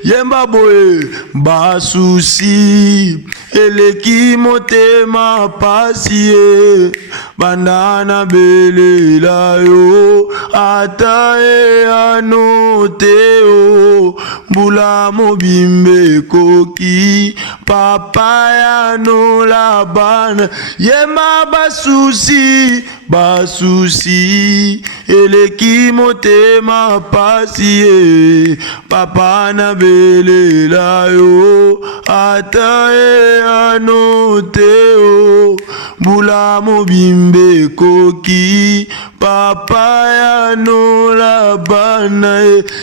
yemba boye basusi eleki motema pasi ye bandana belela yo ata e anote o mbula mobimbe koki papa ya no la bana yemba basusi eleki motema pasi ye papa na belela yo ata e anote o mbula mobimbe koki papa ya no la bana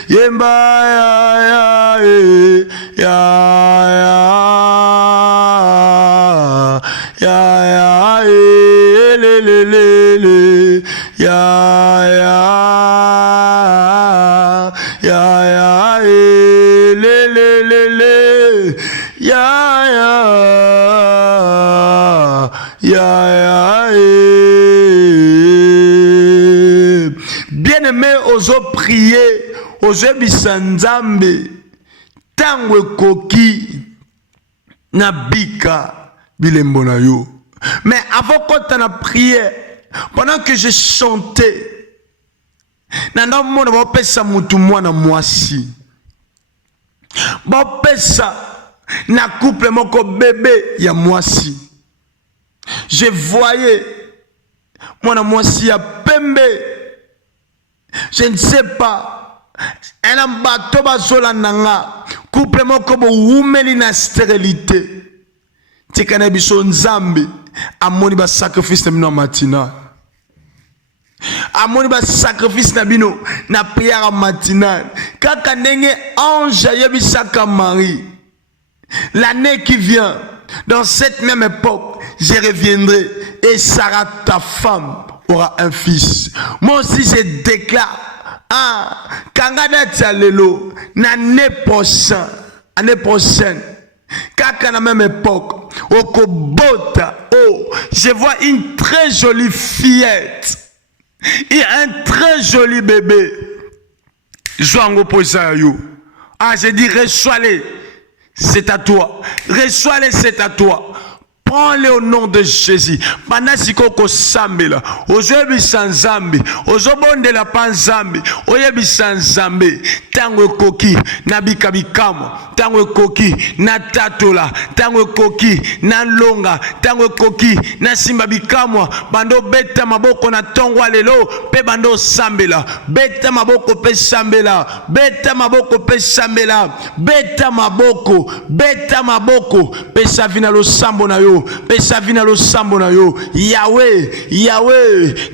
yemba Bien-aimé, ozo prier, ozo bisanzambe, tango koki na bika bilembo na yo. Mais avant qu'on t'en a prié, pendant que je chantais, nanda mona bopesa mutu mwana mwasi. Bopesa na couple moko bébé ya mwasi. Je voyais mwana mwasi ya pembe. Je ne sais pas. Un bateau bazola nanga. Couple moko bo wumeli na stérilité. Tikana biso nzambe. Amoni ba sacrifice na bino matinal. Amoni ba sacrifice na bino na prière matinale. Kaka ndenge ange yebisaka Marie. L'année qui vient, dans cette même époque, je reviendrai et Sarah, ta femme, aura un fils. Moi aussi, je déclare, Kangada Tchalelo, l'année prochaine, kaka na même époque, Okobota, je vois une très jolie fillette et un très joli bébé. Joango Posayo. J'ai dit, reçois-les, c'est à toi. Reçois-les, c'est à toi. Prends-les au nom de Jésus. Pendant sikoko sambela, ozobi sanzambi, ozobonde la panzambi, oyebi sanzambi, tango koki, nabika bikamo, tango koki, na tatola, tango koki, na longa, tango koki, na simba bikamo, bando beta maboko na tongwa lelo, pe bando sambela, beta maboko pe sambela, beta maboko pe sambela, beta maboko, pe savina lo sambo na yo. Pesavina lo sambo na yo. Yahweh,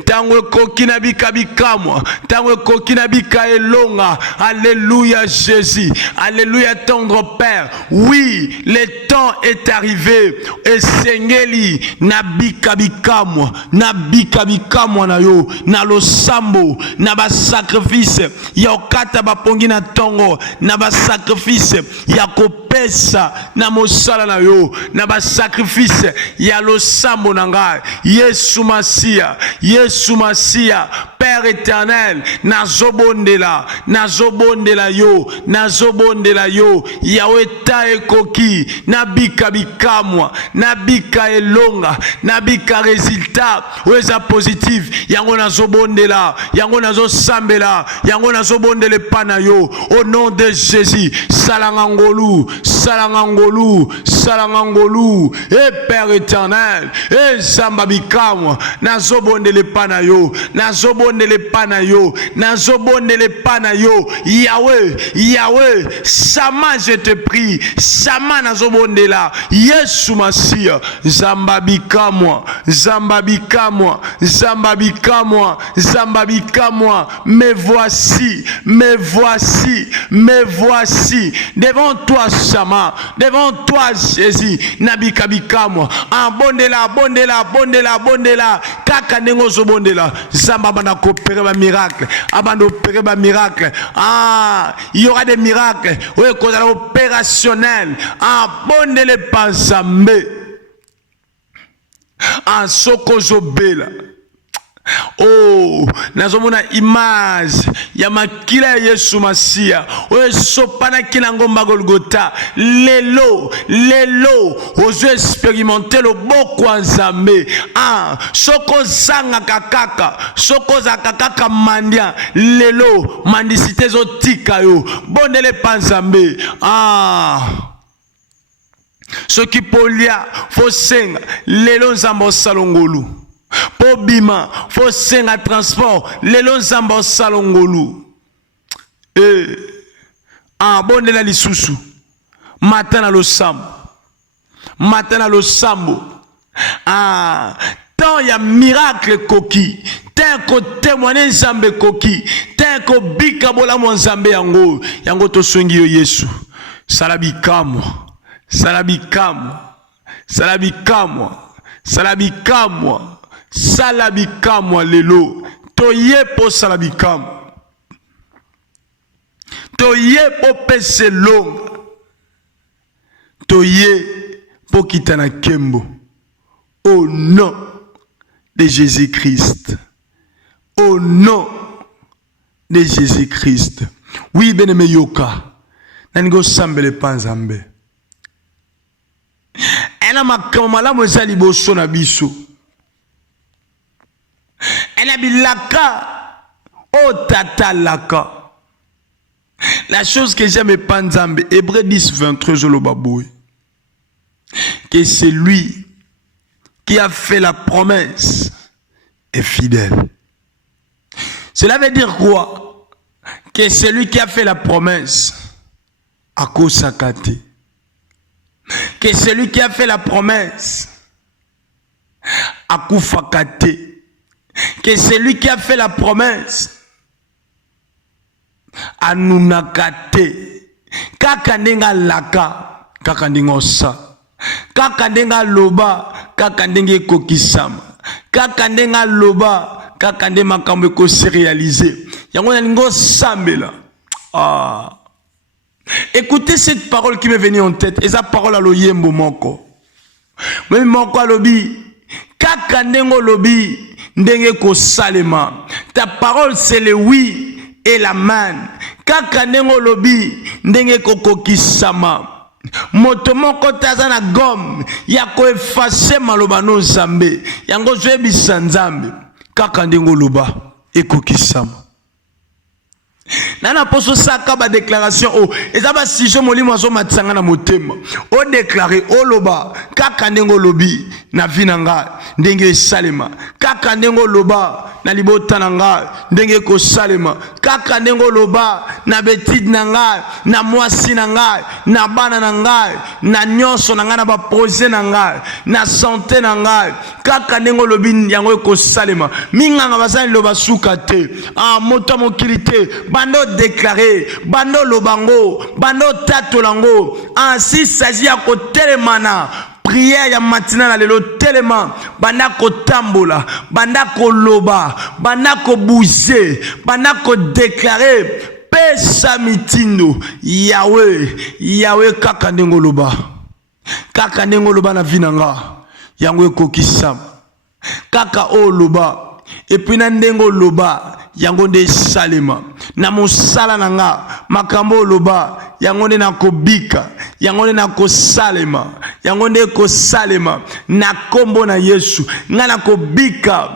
tango kokina bika bikamwa, tango kokina bika elonga. Alléluia Jésus, alléluia tendre Père. Oui, le temps est arrivé. Et Sengeli nabika bikamwa na yo, na lo sambo, na ba sacrifice, ya okata ba pongi na tongo, na ba sacrifice, ya kopesa na mosala na yo, na ba sacrifice ya lo sambo nanga. Yesu Masia, Père éternel, nazobondela yo, Yahweh ta ekoki, nabika bikamwa, nabika elonga, nabika résultat, weza positif, yango nazobondela, yango nazosambela, yango nazobondele pana yo, au nom de Jésus. Salangangolu, et Père éternel, et Sambabikamwa, nazobondele pana yo, Yahweh, Sama je te prie, Sama nazobondela, Yesu Masia, Zambabikamwa, me voici, devant toi Sama, devant toi Jésus, Nabikabikamwa, bondela, kaka nengo zo bondela, Zamba bana coopérer ba miracle, abando opérer ba miracle, il y aura des miracles, ouais, cause opérationnel, bondele panzambe, soko zobela, Oh, nazomona image ya makila ya Yesu Masia. Oye sopana kinangomba Golgota. Lelo, ozo expérimenter le boko nzambe. Ah, soko zanga kakaka, soko za kakaka mandia. Lelo, mandisite zo tika yo. Bondele panzambe. Ah. Ce qui polia, faut senga. Lelo nzambo salongolu. Po bima, faut senga transport. Lelo nzambo salongolu. Bonde la lisusu. Matana lo sambo. Matana lo sambo. Tant y a miracle koki. Tant ko témoigner nzambe koki. Tant ko bika bola mo nzambe yango. Yango to swingi yo Yesu. Salabikamo. Salabikamwa, salabikamwa, salabikamwa, salabikamwa lelo. Toye po salabikamwa. Toye po pese longa. Toye po kitana kembo. Au nom de Jésus-Christ. Au nom de Jésus-Christ. Oui, beneme yoka. Nango sambele panzambe. Elle a makamala mozali boso na biso. Elle a bilaka o tata laka. La chose que j'aime panzambe, Hébreux 10, 23, je le baboué. Que c'est lui qui a fait la promesse est fidèle. Cela veut dire quoi? Que c'est lui qui a fait la promesse à Kosakate. Que celui qui a fait la promesse à Koufakate, que celui qui a fait la promesse à Nunakate, Kakandenga laka, Kakandenga sa, Kakandenga loba, Kakandenge kokisama, Kakandenga loba, Kakande makambe ko se réaliser. Yango nalingo sambela. Écoutez cette parole qui m'est venue en tête. Et sa parole à l'oyembo moko. Même moko lobi. Kaka ndengo lobi. Ndenge ko salema. Ta parole c'est le oui et la man. Kaka ndengo lobi. Ndenge ko kokisama. Moto moko tazana gom. Yako effacer malobano nzambe. Yango zwebi sanzambe. Kaka ndengo loba. E kokisama. Nana poso saka ba déclaration o ezaba si je molimo azo matsanga na motema o déclarer o loba kaka ndengo lobi na vinanga ndenge salema kaka ndengo loba na libota nanga ndenge ko salema kaka ndengo loba na betide nanga na mwasi nanga na bana nanga na nyonso nanga na ba projet nanga na santé nanga kaka ndengo lobi yango ko salema minganga bazali loba suka te moto mokilité bando déclaré bando lobango bando tatolango ainsi s'agit à côté mana prière ya matina na lelo tellement banda ko tambola banda ko loba banda ko bouger banda ko déclarer pesa mitindo Yahweh kaka ndengo loba na vinanga yango ekokisama kaka o loba et puis na ndengo loba yango nde salema na mosala nanga makambo loba yango nde na kobika yango nde na kosalema yango nde kosalema na kombo na Yesu nga na kobika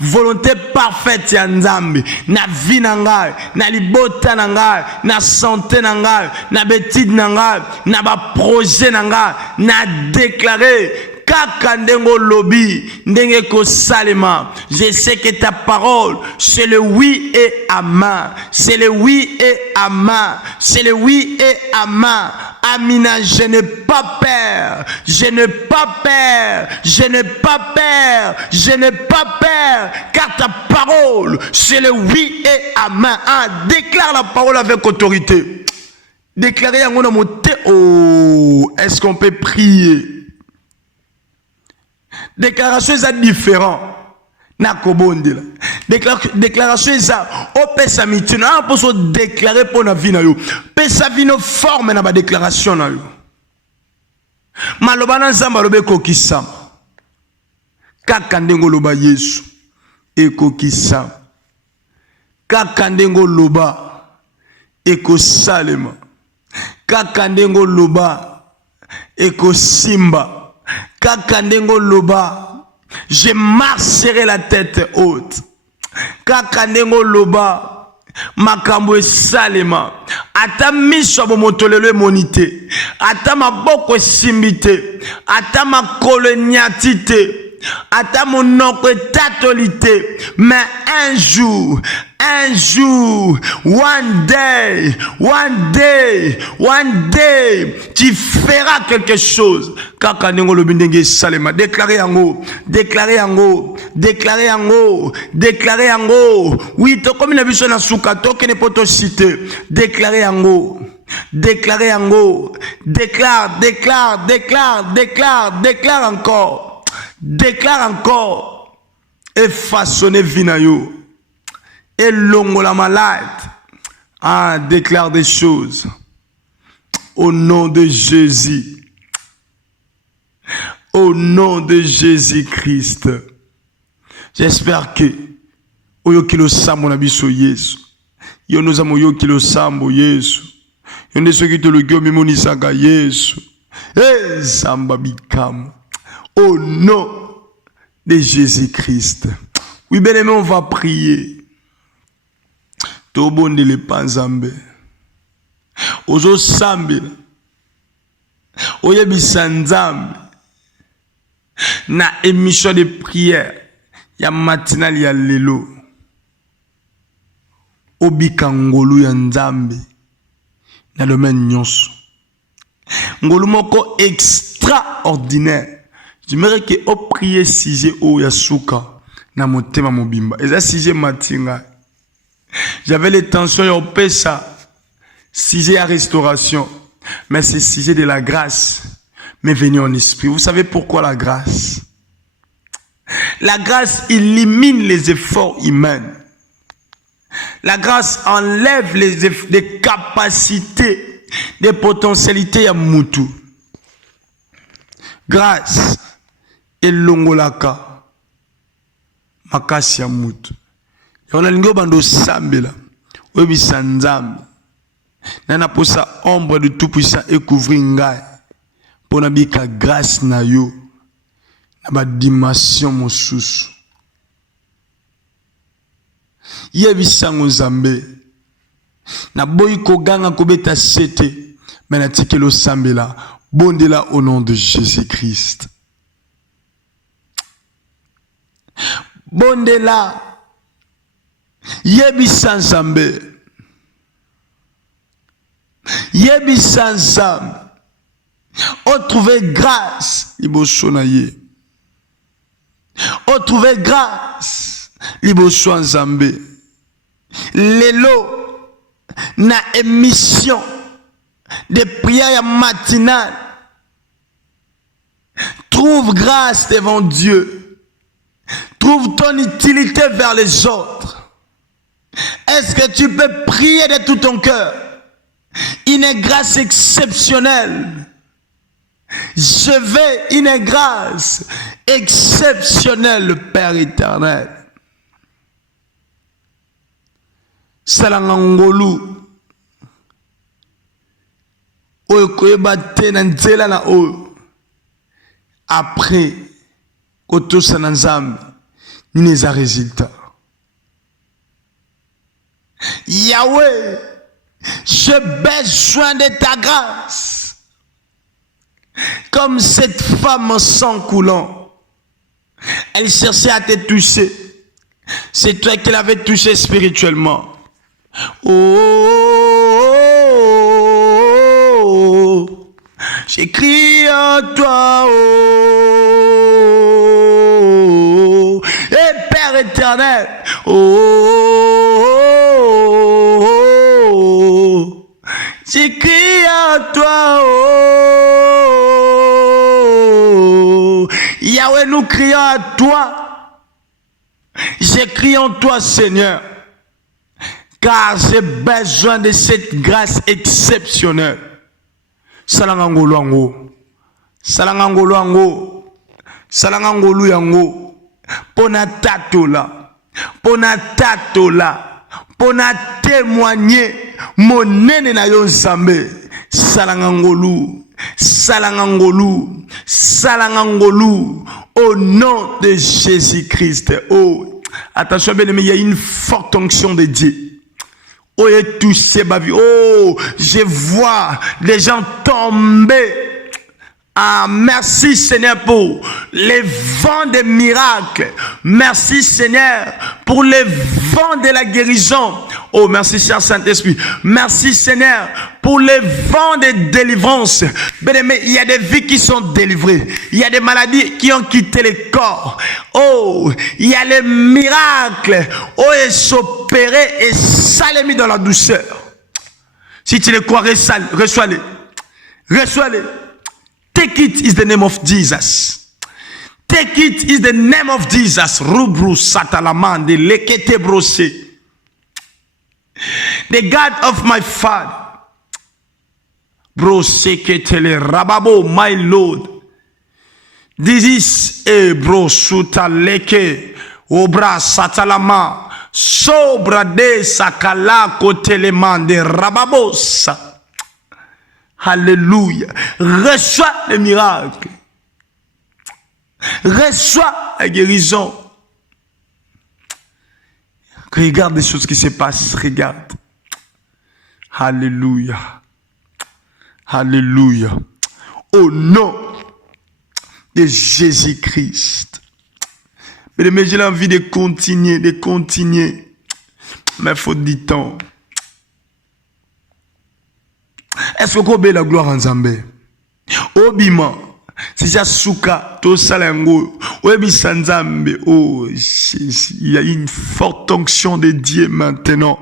volonté parfaite ya Nzambe na vie na ngai na libota na ngai na santé na ngai na betide na ngai na ba projet na ngai na déclarer kaka ndengo lobi ndenge ko salema. Je sais que ta parole c'est le oui et amen, c'est le oui et amen, c'est le oui et amen. Amina, je n'ai pas peur, je n'ai pas peur, je n'ai pas peur, je n'ai pas peur, car ta parole c'est le oui et amen. Déclare la parole avec autorité. Déclarer en mon thé. Est-ce qu'on peut prier? Déclaration est différent. Nakobondela. Déclaration est ça. O pesa mitina. On peut déclarer pour la vie na yo. Pesa vie no forme na ba déclaration na yo. Malobana nzamba lobe kokisama. kaka ndengo loba Yesu ekokisa kaka ndengo loba ekosalema kaka ndengo loba ekosimba kaka ndengo loba je marcherai la tête haute kaka ndengo loba makambo esalema ata miso bomotolelo emonite ata maboko esimbi te ata makolo enyati te ata monoko etatoli te mais un jour, one day, tu feras quelque chose. Kaka nengo lobi ndenge salema. Déclarez yango. Oui, to comme na biso na suka to kene poto cité. Déclarez yango. Déclarez encore. Déclare encore. Et façonnez vinayo. Et longo la malade. Ah, déclare des choses. Au nom de Jésus. Au nom de Jésus-Christ. J'espère que oyo kilo sambo na biso Yesu. Yo nous amo yo kilo sambo Yesu. Yo ne soki to lugyo mimoni saka Yesu. Eh samba bikam. Au nom de Jésus-Christ. Oui, bien aimé, on va prier. Tobonde le panzambe. Ozo sambe. Oyebisa nzambe. Na émission de prière. Ya matinal ya lelo. Obika ngolu ya nzambe. Na domaine nyonso. Ngolu moko extraordinaire. J'aimerais que o prier sujet o yasuka na motema mobimba. Eza sujet matinga. J'avais l'intention de faire ça. Sujet à restauration. Mais c'est sujet de la grâce. Mais venu en esprit. Vous savez pourquoi la grâce? La grâce élimine les efforts humains. La grâce enlève les capacités, des potentialités à Moutou. Grâce. Et longolaka makasi ya mutu yona lingo bando sambela obi sanzambe nana posa ombre de tout puissant et couvrir ngai pona bika grâce na yo na ba dimension mosusu yebisango nzambe na boyi koganga kobeta sete mena tikelo sambela bondela au nom de Jésus-Christ. Bondela yebisan sambe yebisan sam o trouver grâce liboso na ye o trouver grâce liboso nzambe lelo na émission de prière matinale trouve grâce devant Dieu. Trouve ton utilité vers les autres. Est-ce que tu peux prier de tout ton cœur? Une grâce exceptionnelle. Je veux une grâce exceptionnelle, Père éternel. Salangangolu. Oyokoyebate na nzela na o. Après koto sananzambe ni les résultats. Yahweh, j'ai besoin de ta grâce. Comme cette femme en sang coulant, elle cherchait à te toucher. C'est toi qui l'avais touché spirituellement. Oh, j'écris en toi, oh, et Père éternel, oh, j'écris en toi, oh, Yahweh, nous crions à toi. J'écris en toi, Seigneur, car j'ai besoin de cette grâce exceptionnelle. Salangangolo yango, salangangolo yango, salangangolo yango, pona tatola, pona tatola, pona témoigner monene na yo nzambe. Salangangolu, salangangolu, salangangolu, au nom de Jésus-Christ. Oh, attention bien aimé, il y a une forte onction de Dieu. Oh, et touché ma vie. Oh, je vois des gens tomber. Ah, merci Seigneur pour les vents des miracles. Merci Seigneur pour les vents de la guérison. Oh, merci cher Saint-Esprit. Merci Seigneur pour les vents de délivrance. Bien-aimé, il y a des vies qui sont délivrées. Il y a des maladies qui ont quitté le corps. Oh, il y a les miracles. Oh, et s'opérer et ça les mis dans la douceur. Si tu les crois, reçois-les. Reçois-les. Take it is the name of Jesus. Take it is the name of Jesus. Rubru satalamande lekete brose. The God of my father. Brose ketele rababo, my Lord. This is a brosuta leke. Obra satalama. Sobra de sakala kotelemande rababosa. Alléluia. Reçois les miracles. Reçois la guérison. Regarde les choses qui se passent. Regarde. Alléluia. Alléluia. Au nom de Jésus-Christ. Mais j'ai envie de continuer. Mais il faut du temps. Est-ce que vous avez la gloire en Zambé? Obima, si j'ai souka, to salango, obi sanzambe, oh, il y a une forte onction de Dieu maintenant.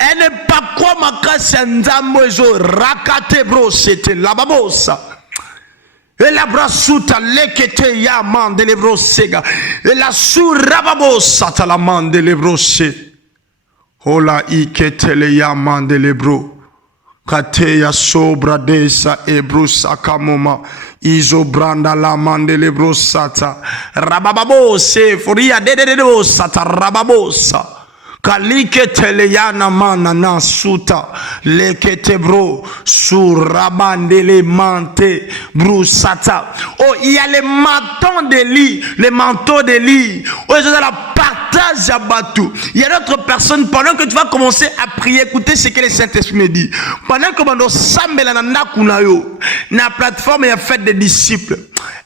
Elle n'est pas quoi ma casse nzambo zo rakate bro, c'était la babosa. Et la brasuta lekete ya man de lebro sega. Et la surababosa ta la man de lebro se. Ola ikete le ya man de lebro. Kateya sobra desa ebrusa kamoma izo branda la mandele brosata rabababo se furia de sata rababosa kalike teleyana mana na suta lekete bro sur rabandele mante brusata. Oh, il y a les manteaux de lit, les manteaux de lit. Oh, ils ont la partage à Batou. Il y a d'autres personnes, pendant que tu vas commencer à prier, écoutez ce que le Saint-Esprit me dit. Pendant que tu vas na plateforme, il y a fait des disciples.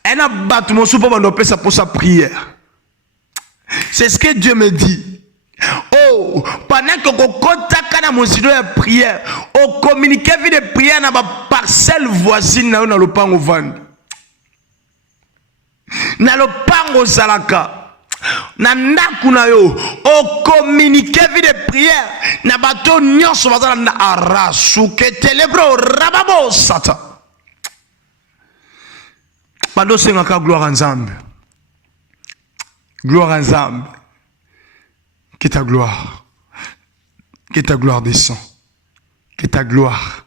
Et na Batou, mon soupe, pour sa prière. C'est ce que Dieu me dit. Oh, pendant que vous contactez dans mon studio de prière, vous communiquez via des prières dans ma parcelle voisine dans le pango vendre. Dans le pango salaka. Dans ndaku na yo, vous communiquez via des prières dans bateau nyonso bazala na arasu ketelebro rababo sata. Pando sengaka gloire en Nzambe. Gloire en Nzambe. Que ta gloire descend. Que ta gloire.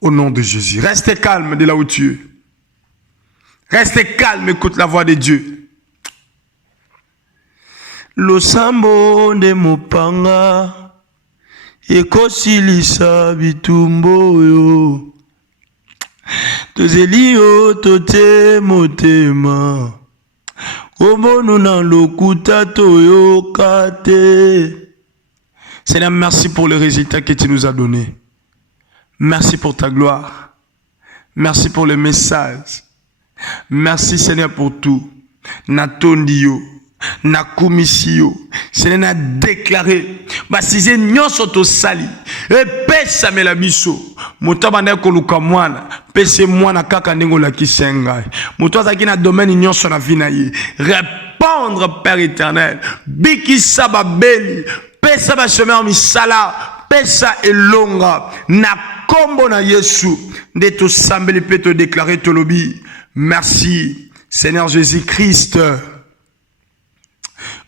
Au nom de Jésus. Restez calme de là où tu es. Restez calme, écoute la voix de Dieu. Losambo de mopanga ekosilisa bitumbo yo. Tozeli yo tote motema. Seigneur, merci pour le résultat que tu nous as donné. Merci pour ta gloire. Merci pour le message. Merci Seigneur pour tout. Natondio, nakumisio. Seigneur n'a déclaré. Basize nyonso to sali. Pesa me la biso. Moto banda ko luka mwana. Pese mwana kaka ndingo la kisenga. Moto azaki na domaine nyonso na vie na ye. Répondre Père éternel. Bikisa babeli. Pesa ba chemin misala. Pesa elonga. Na kombo na Yesu. De to sambeli pe to déclarer to lobi. Merci Seigneur Jésus-Christ.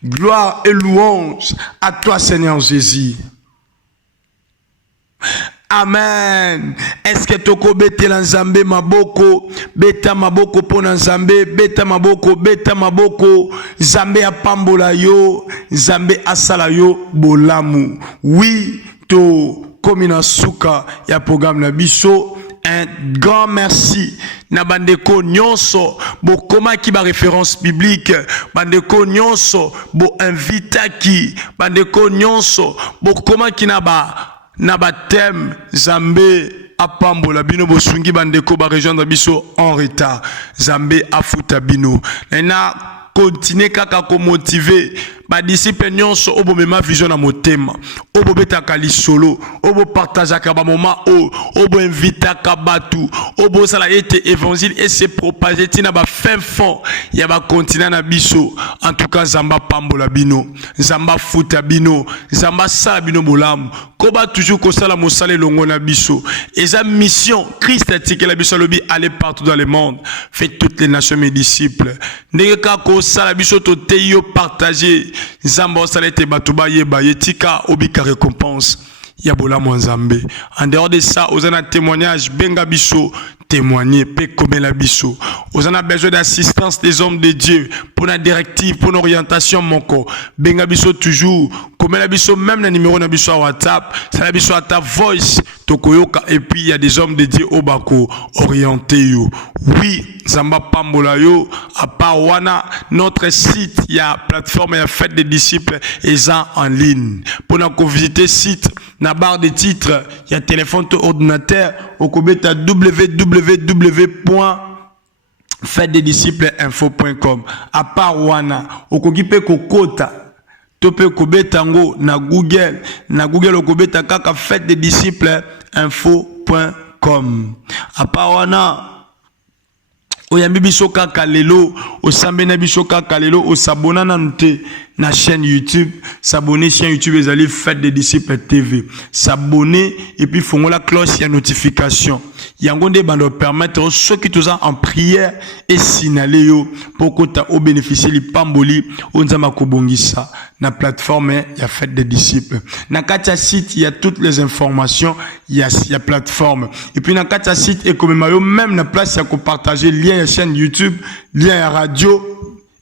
Gloire et louange à toi Seigneur Jésus. Amen. Est-ce que toko bete la nzambe maboko, beta maboko pona nzambe, beta maboko, nzambe apambola yo, nzambe asala yo bolamu. Oui, to komina suka ya programme na biso. Un grand merci na bandeko nyonso bo koma ki ba référence biblique, bandeko nyonso bo invita ki, bandeko nyonso bo koma ki na ba thème Zambé apambola bino bosungi bandeko ba rejoindre biso en retard, Zambé afuta bino na continuer kaka ko motiver ba disciple nyonso obo mema vision na motema, obo betaka lisolo, obo partageaka ba moment obo invitaka batu, obo sala ete évangile et se propager tina ba fin fond ya ba continent na biso. En tout cas Zamba pambola bino, Zamba futa bino, Zamba sala bino bolamu, koba toujours ko sala mosale longo na biso. Et sa mission Christ a dit que la biso lobi aller partout dans le monde, fait toutes les nations mes disciples. Ndenge ka ko sala biso to teyo partager Zamba salete batuba yeba yetika obika récompense ya bolamu nzambe. En dehors de ça, osana témoignage benga biso témoigner pe komela biso. Osana besoin d'assistance des hommes de Dieu pour la directive, pour l'orientation moko. Benga biso toujours komela biso même le numéro na biso WhatsApp, ça la biso à ta voice tokoyoka et puis il y a des hommes de Dieu au bako orienté yo. Oui, Zamba pambola yo à part wana notre site, il y a plateforme, il y a fête des disciples et ça en ligne. Pour nous visiter site na barre de titres, il y a téléphone to ordinateur au kobeta www.fêtedesdisciplesinfo.com. À part wana okokipe kokota tope kobetango na Google okobeta kaka fêtedesdisciplesinfo.com. À part wana oyambi biso kaka lelo osambe na biso kaka lelo osabona na nte na chaîne YouTube, s'abonner chaîne YouTube ezali Fête des Disciples TV, s'abonner et puis fongola cloche ya notification yango nde bando permettre ceux qui tous en prière et signaler yo pour que ta au bénéficier li pamboli onzama kobongisa na plateforme ya Fête des Disciples. Na katia site il y a toutes les informations, il y a plateforme et puis na katia site et comme mayo même na place ya ko partager lien ya chaîne YouTube, lien ya radio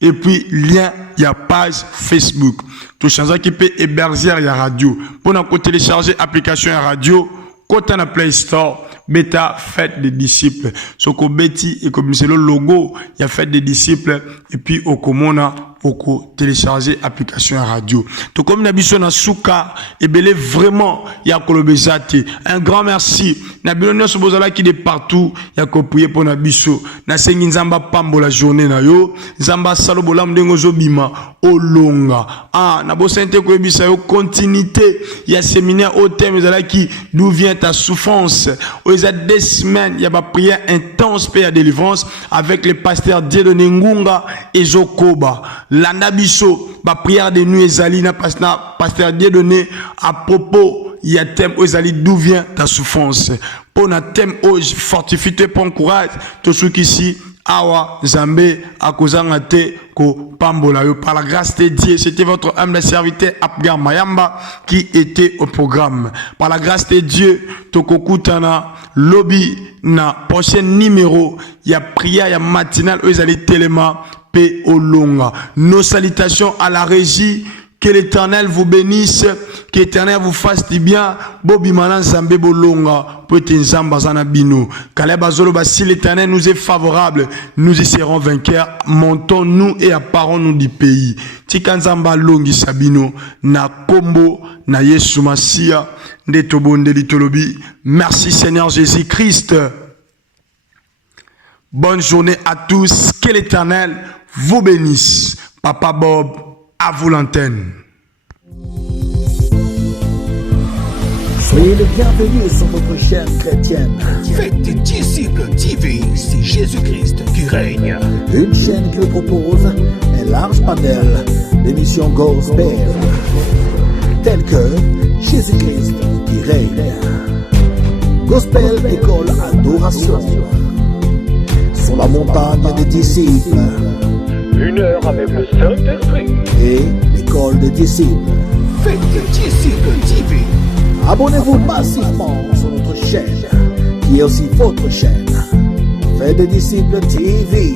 et puis lien ya page Facebook. Tout change qui peut héberger ya radio. Pour nous télécharger application ya radio, côté na Play Store, bêta Fête des Disciples. Soko beti et comme c'est le logo, il y a Fête des Disciples et puis au komona pour télécharger application à radio. Tout comme Nabiso na souka et belé vraiment ya kolobezate. Un grand merci. Nabilo nyo sobozala qui de partout ya ko prier pour Nabiso. Na sengi nzamba pambo la journée na yo. Nzamba salobo lam dengo zobima olonga. Ah na bo sente ko ebisa yo continuité ya séminaire au thème zala qui d'où vient ta souffrance. Oza 2 semaines ya ba prière intense paix à délivrance avec les pasteurs Dieudonné Ngunga et Zokoba. Landa biso ba prière de nuit ezali na pasteur Dieudonné à propos il y a thème ezali d'où vient ta souffrance. Pour na thème oj fortifie pour courage tout ce qui ici awa Zambé akozanga te ko pambola yo par la grâce de Dieu. C'était votre humble serviteur Abgar Mayamba qui était au programme. Par la grâce de Dieu tokokutana lobby na prochain numéro il y a prière il y a matinale ezali telema paix au longa. Nos salutations à la régie. Que l'Éternel vous bénisse, que l'Éternel vous fasse du bien. Bobi manan zambe bolonga, poete nzamba zana bino. Kaleba zolo ba si l'Éternel nous est favorable, nous y serons vainqueurs. Montons-nous et apparons-nous du pays. Tika nzamba longi sabino na kombo na Yesu Masia ndeto bondeli tolobi. Merci Seigneur Jésus-Christ. Bonne journée à tous. Que l'Éternel vous bénisse. Papa Bob, à vous l'antenne. Soyez les bienvenus sur votre chaîne chrétienne. Faites des disciples TV, c'est Jésus-Christ qui règne. Une chaîne qui vous propose un large panel d'émissions gospel, telles que Jésus-Christ qui règne, Gospel École Adoration, sur la montagne des disciples, 1 heure avec le Saint-Esprit. et l'école des disciples. Faites des disciples TV. Abonnez-vous massivement sur notre chaîne, qui est aussi votre chaîne. Faites des disciples TV.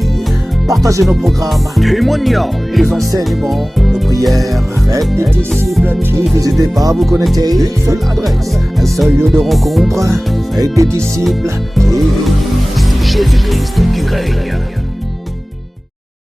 Partagez nos programmes, Témoignages. les enseignements, nos prières. Faites des disciples TV. N'hésitez pas à vous connecter. Une seule adresse, un seul lieu de rencontre. Faites des disciples TV. C'est Jésus-Christ qui règne.